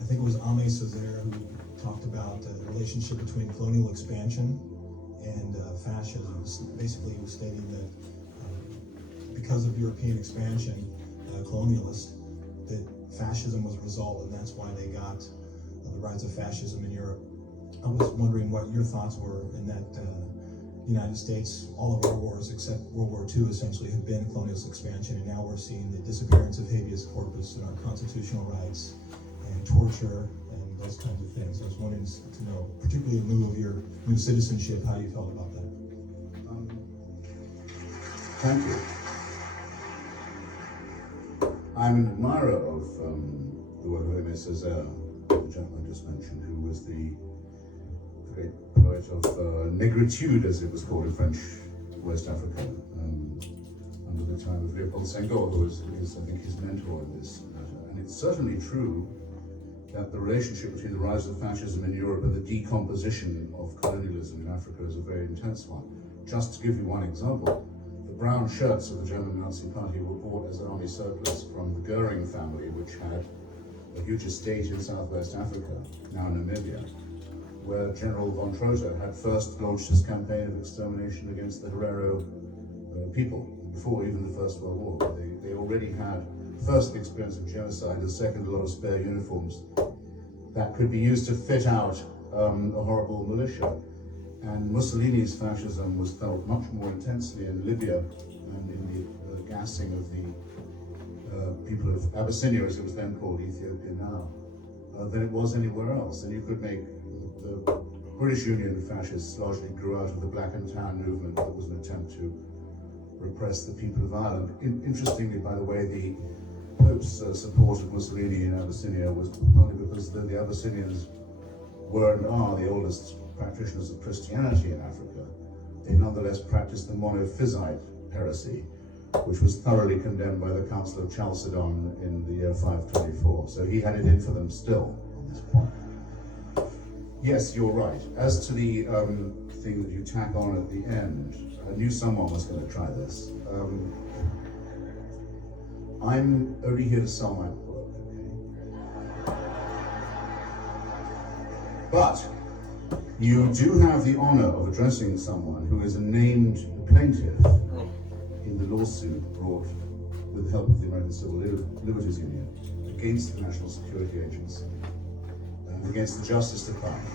I think it was Aimé Césaire who talked about the relationship between colonial expansion and fascism. Basically, he was stating that because of European expansion, colonialists, that fascism was a result, and that's why they got the rise of fascism in Europe. I was wondering what your thoughts were in that the United States, all of our wars except World War II essentially have been colonialist expansion, and now we're seeing the disappearance of habeas corpus and our constitutional rights and torture and those kinds of things. I was wanting to know, particularly in lieu of your new citizenship, how you felt about that. Thank you. I'm an admirer of the work of Aimé Césaire, the gentleman I just mentioned, who was the great poet of Negritude, as it was called in French West Africa, under the time of Leopold Senghor, who was, I think, his mentor in this matter. And it's certainly true that the relationship between the rise of fascism in Europe and the decomposition of colonialism in Africa is a very intense one. Just to give you one example, the brown shirts of the German Nazi Party were bought as army surplus from the Goering family, which had a huge estate in southwest Africa, now Namibia, where General von Trotha had first launched his campaign of extermination against the Herero people before even the First World War. They already had first the experience of genocide, and second a lot of spare uniforms that could be used to fit out a horrible militia. And Mussolini's fascism was felt much more intensely in Libya and in the gassing of the people of Abyssinia, as it was then called, Ethiopia now, than it was anywhere else. And you could make the British Union fascists largely grew out of the Black and Tan movement that was an attempt to repress the people of Ireland. Interestingly, by the way, the Pope's support of Mussolini in Abyssinia was partly because the Abyssinians were and are the oldest practitioners of Christianity in Africa. They nonetheless practiced the monophysite heresy, which was thoroughly condemned by the Council of Chalcedon in the year 524. So he had it in for them still on this point. Yes, you're right. As to the thing that you tack on at the end, I knew someone was going to try this. I'm only here to sell my book, okay? But you do have the honor of addressing someone who is a named plaintiff in the lawsuit brought with the help of the American Civil Liberties Union against the National Security Agency and against the Justice Department.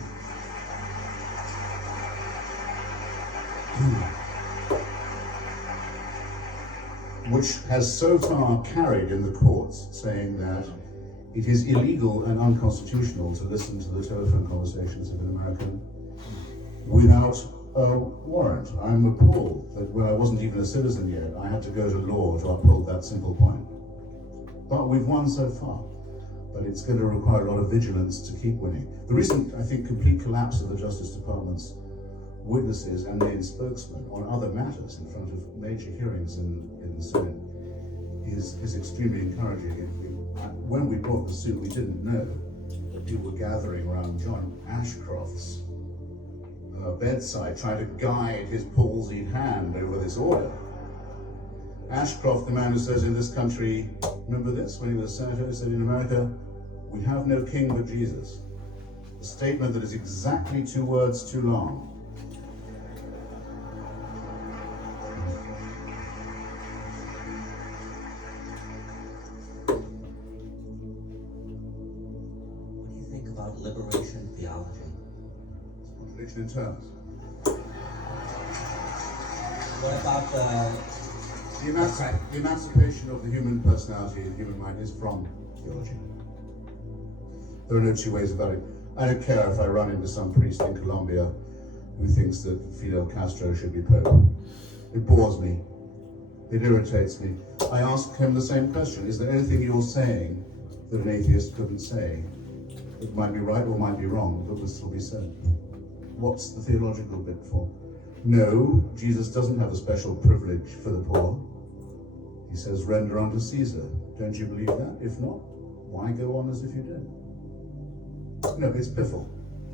Which has so far carried in the courts, saying that it is illegal and unconstitutional to listen to the telephone conversations of an American without a warrant. I'm appalled that when I wasn't even a citizen yet, I had to go to law to uphold that simple point. But we've won so far. But it's going to require a lot of vigilance to keep winning. The recent, I think, complete collapse of the Justice Department's witnesses and main spokesman on other matters in front of major hearings in the Senate is extremely encouraging. When we brought the suit, we didn't know that people were gathering around John Ashcroft's bedside trying to guide his palsied hand over this order. Ashcroft, the man who says in this country, remember this, when he was a senator, he said in America, we have no king but Jesus. A statement that is exactly 2 words too long. Liberation theology. Contradiction in terms. What about the emancipation of the human personality and human mind is from theology. There are no two ways about it. I don't care if I run into some priest in Colombia who thinks that Fidel Castro should be Pope. It bores me. It irritates me. I ask him the same question. Is there anything you're saying that an atheist couldn't say? It might be right or might be wrong, but will still be said. What's the theological bit for? No, Jesus doesn't have a special privilege for the poor. He says, render unto Caesar. Don't you believe that? If not, why go on as if you did? No, it's piffle.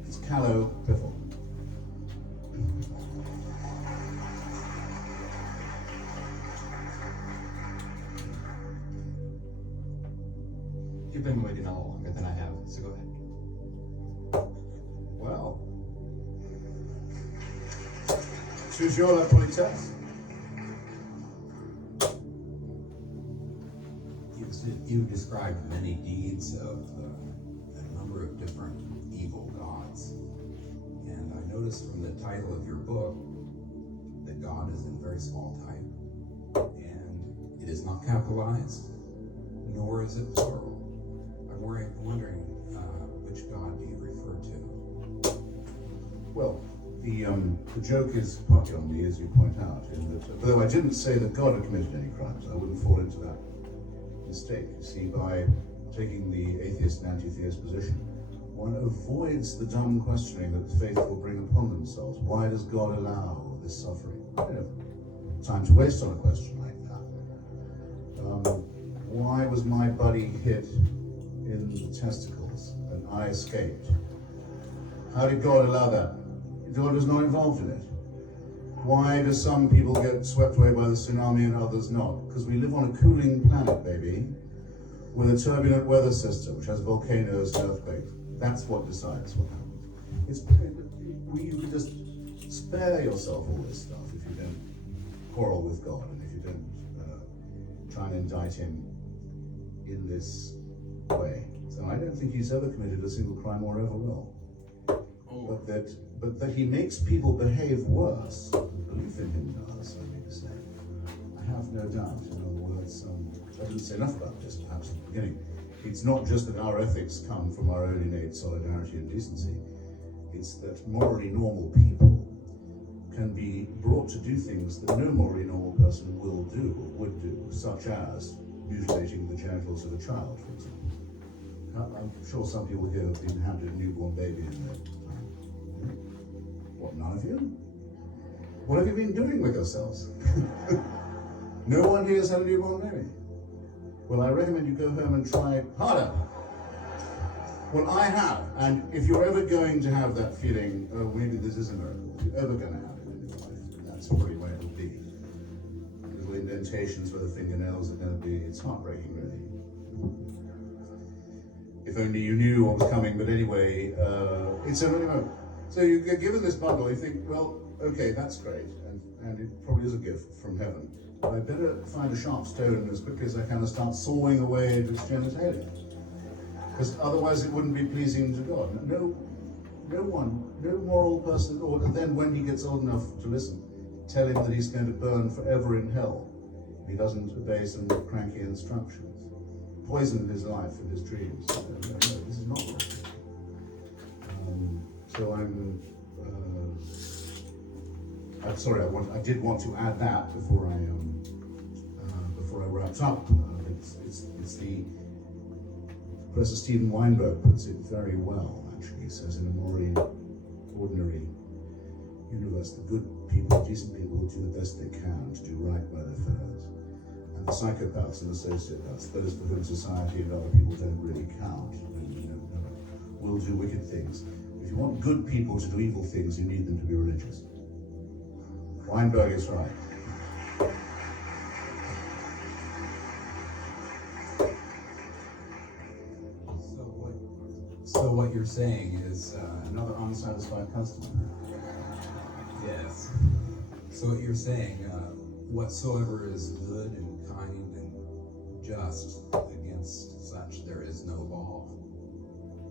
It's callow piffle. You've been waiting a lot longer than I have, so go ahead. Well, toujours la politesse. You've described many deeds of a number of different evil gods. And I noticed from the title of your book that God is in very small type. And it is not capitalized, nor is it plural. I'm wondering which God do you refer to? Well, the joke is partly on me, as you point out, in that, though I didn't say that God had committed any crimes, I wouldn't fall into that mistake. You see, by taking the atheist and anti-theist position, one avoids the dumb questioning that the faithful bring upon themselves. Why does God allow this suffering? I don't have time to waste on a question like that. Why was my buddy hit in the testicle? place, and I escaped. How did God allow that? God was not involved in it. Why do some people get swept away by the tsunami and others not? Because we live on a cooling planet, baby, with a turbulent weather system, which has volcanoes and earthquakes. That's what decides what happens. You could just spare yourself all this stuff if you don't quarrel with God and if you don't try and indict him in this way. So I don't think he's ever committed a single crime or ever will. But that he makes people behave worse. Belief in him does, I mean to say. I have no doubt. In other words, I didn't say enough about this perhaps at the beginning. It's not just that our ethics come from our own innate solidarity and decency. It's that morally normal people can be brought to do things that no morally normal person will do or would do, such as mutilating the genitals of a child, for example. I'm sure some people here have been handed a newborn baby in their time. What, none of you? What have you been doing with yourselves? No one here has had a newborn baby. Well, I recommend you go home and try harder. Well, I have, and if you're ever going to have that feeling, oh, maybe this is a miracle, if you're ever going to have it in your life, that's probably where it'll be. Little indentations where the fingernails are going to be. It's heartbreaking, really. If only you knew what was coming, but anyway, it's a really moment. So you get given this bundle, you think, well, okay, that's great, and it probably is a gift from heaven. But I better find a sharp stone as quickly as I can and start sawing away at its genitalia. Because otherwise it wouldn't be pleasing to God. No moral person, or then when he gets old enough to listen, tell him that he's going to burn forever in hell if he doesn't obey some cranky instructions. Poisoned his life and his dreams. No, this is not right. So I'm sorry. I did want to add that before I wrapped up. It's the Professor Stephen Weinberg puts it very well. Actually, he says in a morally ordinary universe, the good people, decent people, will do the best they can to do right by their fellows. And the psychopaths and the sociopaths, those for whom society and other people don't really count, will do wicked things. If you want good people to do evil things, you need them to be religious. Weinberg is right. So what you're saying is Another unsatisfied customer. yes. So what you're saying, whatsoever is good and kind and just, against such there is no law.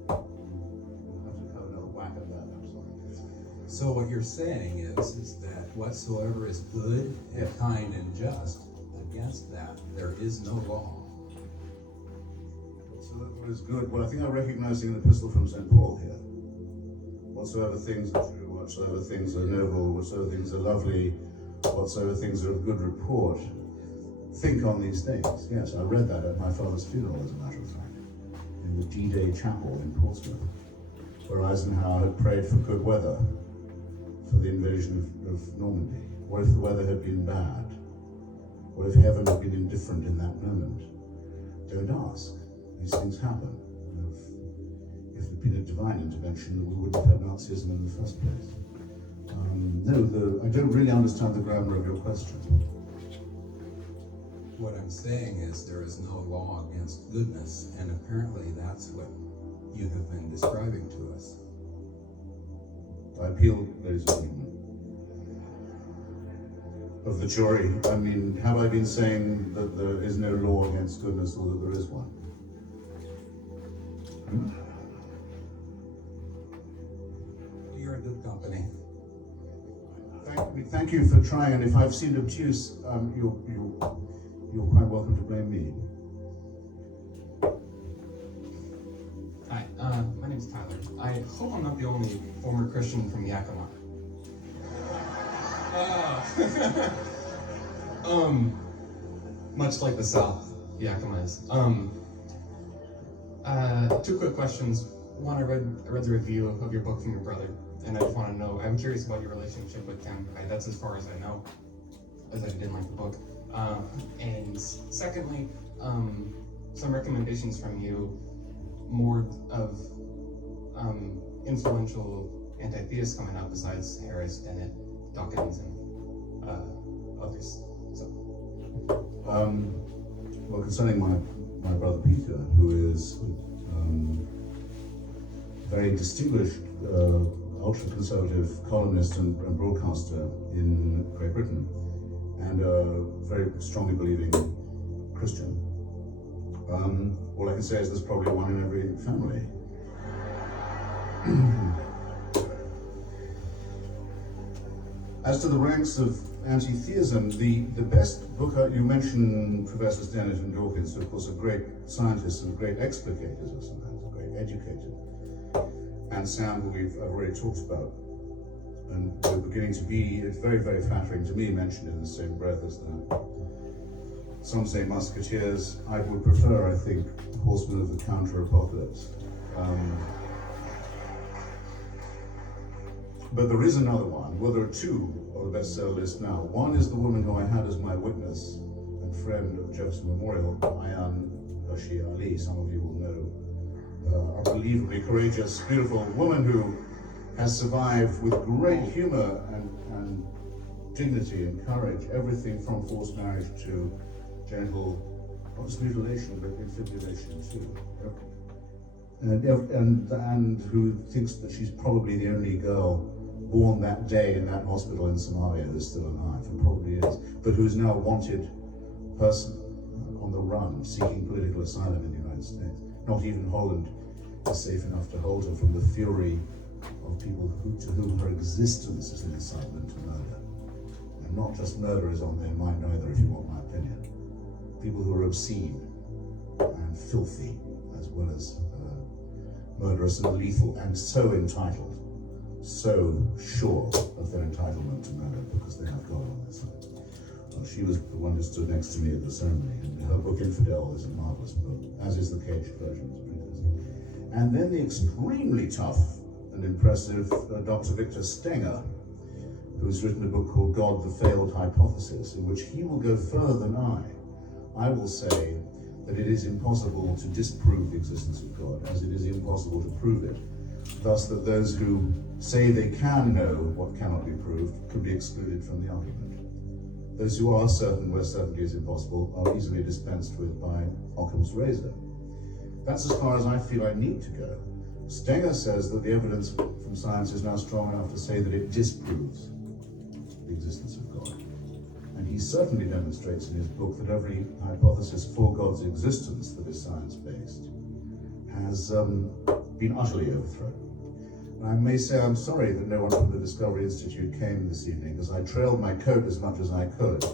I'll have to have another whack at that, I'm sorry. So what you're saying is that whatsoever is good and kind and just, against that there is no law. Whatsoever is good. Well, I think I'm recognizing an epistle from St. Paul here. Whatsoever things are true, whatsoever things are noble, whatsoever things are lovely, whatsoever things are of good report, think on these things. Yes, I read that at my father's funeral, as a matter of fact, in the D-Day chapel in Portsmouth, where Eisenhower had prayed for good weather for the invasion of Normandy. What if the weather had been bad? What if heaven had been indifferent in that moment? Don't ask. These things happen. If it had been a divine intervention, we wouldn't have had Nazism in the first place. I don't really understand the grammar of your question. What I'm saying is there is no law against goodness, and apparently that's what you have been describing to us. I appeal, ladies and gentlemen, of the jury. I mean, have I been saying that there is no law against goodness or that there is one? You're in good company. Thank you for trying, and if I've seemed obtuse, you're quite welcome to blame me. Hi, my name's Tyler. I hope I'm not the only former Christian from Yakima. Much like the South, Yakima is. Two quick questions. One, I read the review of your book from your brother, and I just want to know, I'm curious about your relationship with him. That's as far as I know, as I didn't like the book. And secondly, some recommendations from you more of influential anti-theists coming out besides Harris, Dennett, Dawkins, and others. So, well, concerning my brother Peter, who is very distinguished ultra-conservative columnist and broadcaster in Great Britain, and a very strongly believing Christian. All I can say is there's probably one in every family. As to the ranks of anti-theism, the best book, you mentioned Professors Dennett and Dawkins, who of course are great scientists and great explicators of science, great educated, and Sam, who I've already talked about, and we're beginning to be, it's very, very flattering to me, mentioned in the same breath as that. Some say musketeers. I would prefer, I think, horsemen of the counter-apocalypse. But there is another one. Well, there are two on the bestseller list now. One is the woman who I had as my witness and friend of Jefferson Memorial, Ayan Bashir Ali. Some of you will know. Unbelievably courageous, beautiful woman who has survived with great humor and dignity and courage everything from forced marriage to genital, not just mutilation, but infibulation too. And who thinks that she's probably the only girl born that day in that hospital in Somalia who's still alive, and probably is, but who's now a wanted person on the run, seeking political asylum in the United States. Not even Holland is safe enough to hold her from the fury of people to whom her existence is an incitement to murder. And not just murder is on their mind either, if you want my opinion. People who are obscene and filthy, as well as murderous and lethal, and so entitled, so sure of their entitlement to murder because they have God on their side. Well, she was the one who stood next to me at the ceremony, and her book Infidel is a marvelous book, as is the caged version. And then the extremely tough and impressive Dr. Victor Stenger, who's written a book called God, the Failed Hypothesis, in which he will go further than I. I will say that it is impossible to disprove the existence of God, as it is impossible to prove it. Thus, that those who say they can know what cannot be proved could be excluded from the argument. Those who are certain where certainty is impossible are easily dispensed with by Occam's razor. That's as far as I feel I need to go. Stenger says that the evidence from science is now strong enough to say that it disproves the existence of God. And he certainly demonstrates in his book that every hypothesis for God's existence that is science-based has been utterly overthrown. And I may say I'm sorry that no one from the Discovery Institute came this evening, because I trailed my coat as much as I could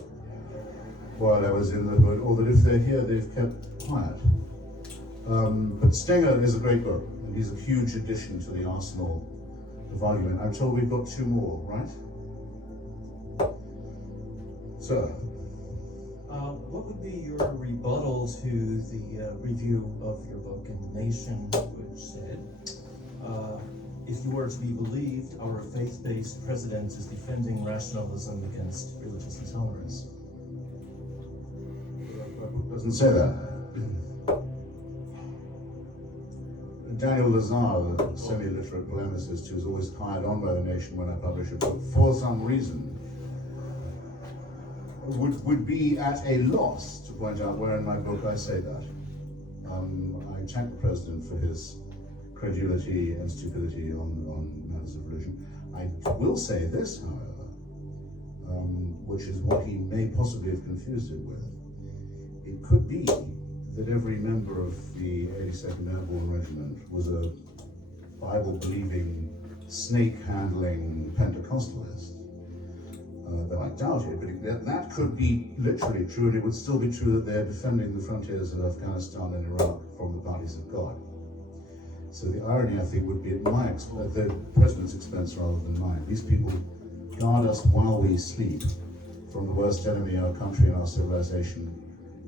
while I was in the hood, or that if they're here, they've kept quiet. But Stenger is a great book, and he's a huge addition to the arsenal of argument. I'm told we've got two more, right? Sir. What would be your rebuttal to the review of your book in The Nation, which said, if you are to be believed, our faith-based president is defending rationalism against religious intolerance? It doesn't say that. Daniel Lazar, the semi-literate polemicist who's always hired on by The Nation when I publish a book, for some reason, would be at a loss to point out where in my book I say that. I attack the president for his credulity and stupidity on matters of religion. I will say this, however, which is what he may possibly have confused it with. It could be that every member of the 82nd Airborne Regiment was a Bible-believing, snake-handling Pentecostalist. Though I doubt it, but that could be literally true, and it would still be true that they're defending the frontiers of Afghanistan and Iraq from the parties of God. So the irony, I think, would be at the president's expense rather than mine. These people guard us while we sleep from the worst enemy our country and our civilization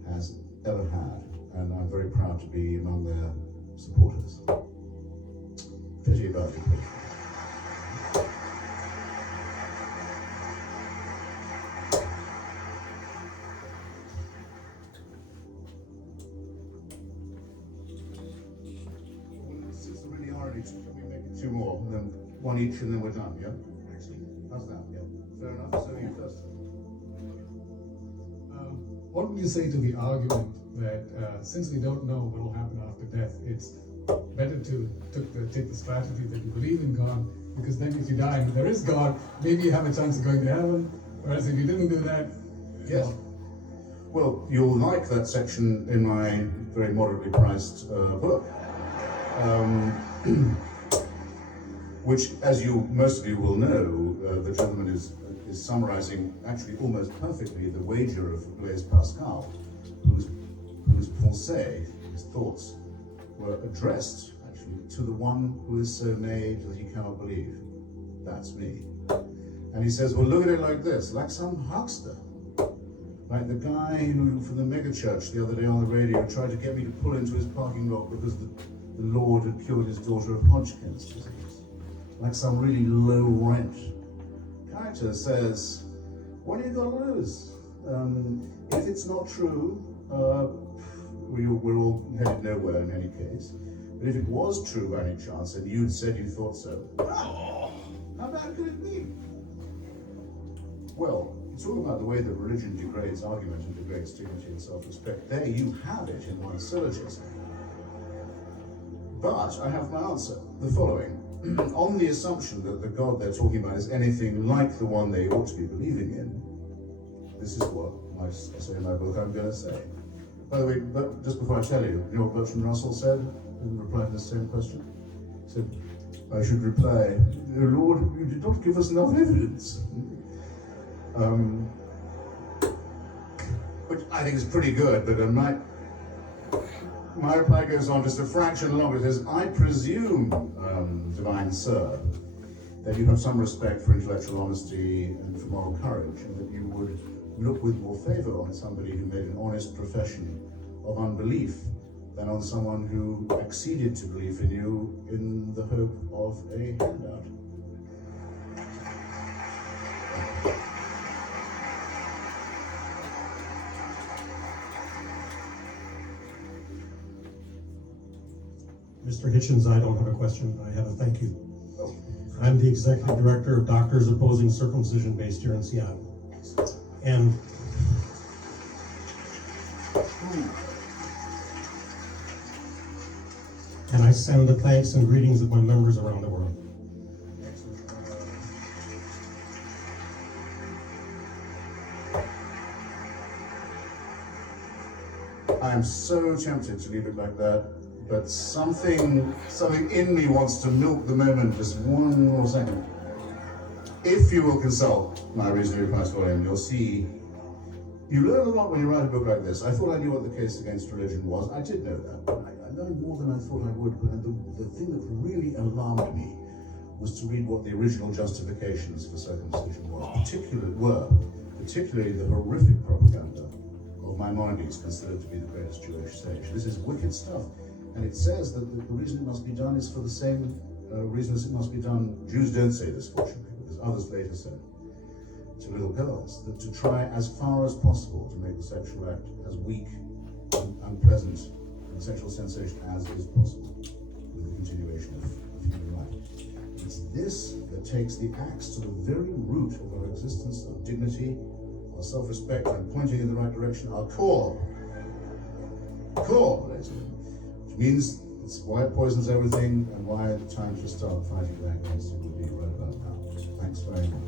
has ever had, and I'm very proud to be among their supporters. Pity about it. we make it two more, and then one each, and then we're done, yeah? How's that? Yeah. Fair enough. So you first. What would you say to the argument that since we don't know what will happen after death, it's better to take the strategy that you believe in God, because then if you die and there is God, maybe you have a chance of going to heaven, whereas if you didn't do that, Yes. Well, you'll like that section in my very moderately priced book, which, as most of you will know, the gentleman is summarizing actually almost perfectly the wager of Blaise Pascal, whose pensées, his thoughts, were addressed actually to the one who is so made that he cannot believe. That's me. And he says, well, look at it like this, like some huckster. Like the guy who, from the megachurch the other day on the radio, tried to get me to pull into his parking lot because the Lord had cured his daughter of Hodgkin's disease. Like some really low rent character says, what are you going to lose? If it's not true, we're all headed nowhere in any case. But if it was true by any chance, and you'd said you thought so, well, how bad could it be? Well, it's all about the way that religion degrades argument and degrades dignity and self-respect. There you have it in one syllogism. But I have my answer, the following. On the assumption that the God they're talking about is anything like the one they ought to be believing in, this is what I say in my book I'm going to say. By the way, just before I tell you, you know what Bertrand Russell said in reply to the same question? He said, I should reply, Lord, you did not give us enough evidence. Which I think is pretty good, but my reply goes on just a fraction longer. It says, I presume, divine sir, that you have some respect for intellectual honesty and for moral courage, and that you would look with more favor on somebody who made an honest profession of unbelief than on someone who acceded to belief in you in the hope of a handout. Mr. Hitchens, I don't have a question. I have a thank you. I'm the executive director of Doctors Opposing Circumcision based here in Seattle. And I send the thanks and greetings of my members around the world. I'm so tempted to leave it like that, but something in me wants to milk the moment just one more second. If you will consult my reasonably priced volume, you'll see you learn a lot when you write a book like this. I thought I knew what the case against religion was. I did know that, but I learned more than I thought I would. And the thing that really alarmed me was to read what the original justifications for circumcision were, particularly the horrific propaganda of Maimonides, considered to be the greatest Jewish sage. This is wicked stuff. And it says that the reason it must be done is for the same reason as it must be done. Jews don't say this, fortunately, because others later said to little girls, that to try as far as possible to make the sexual act as weak and unpleasant and sexual sensation as is possible with the continuation of human life. It's this that takes the axe to the very root of our existence, our dignity, our self-respect, and pointing in the right direction, our core, ladies and gentlemen, which means it's why it poisons everything and why the time to start fighting back against it will be right about now. Thanks very much.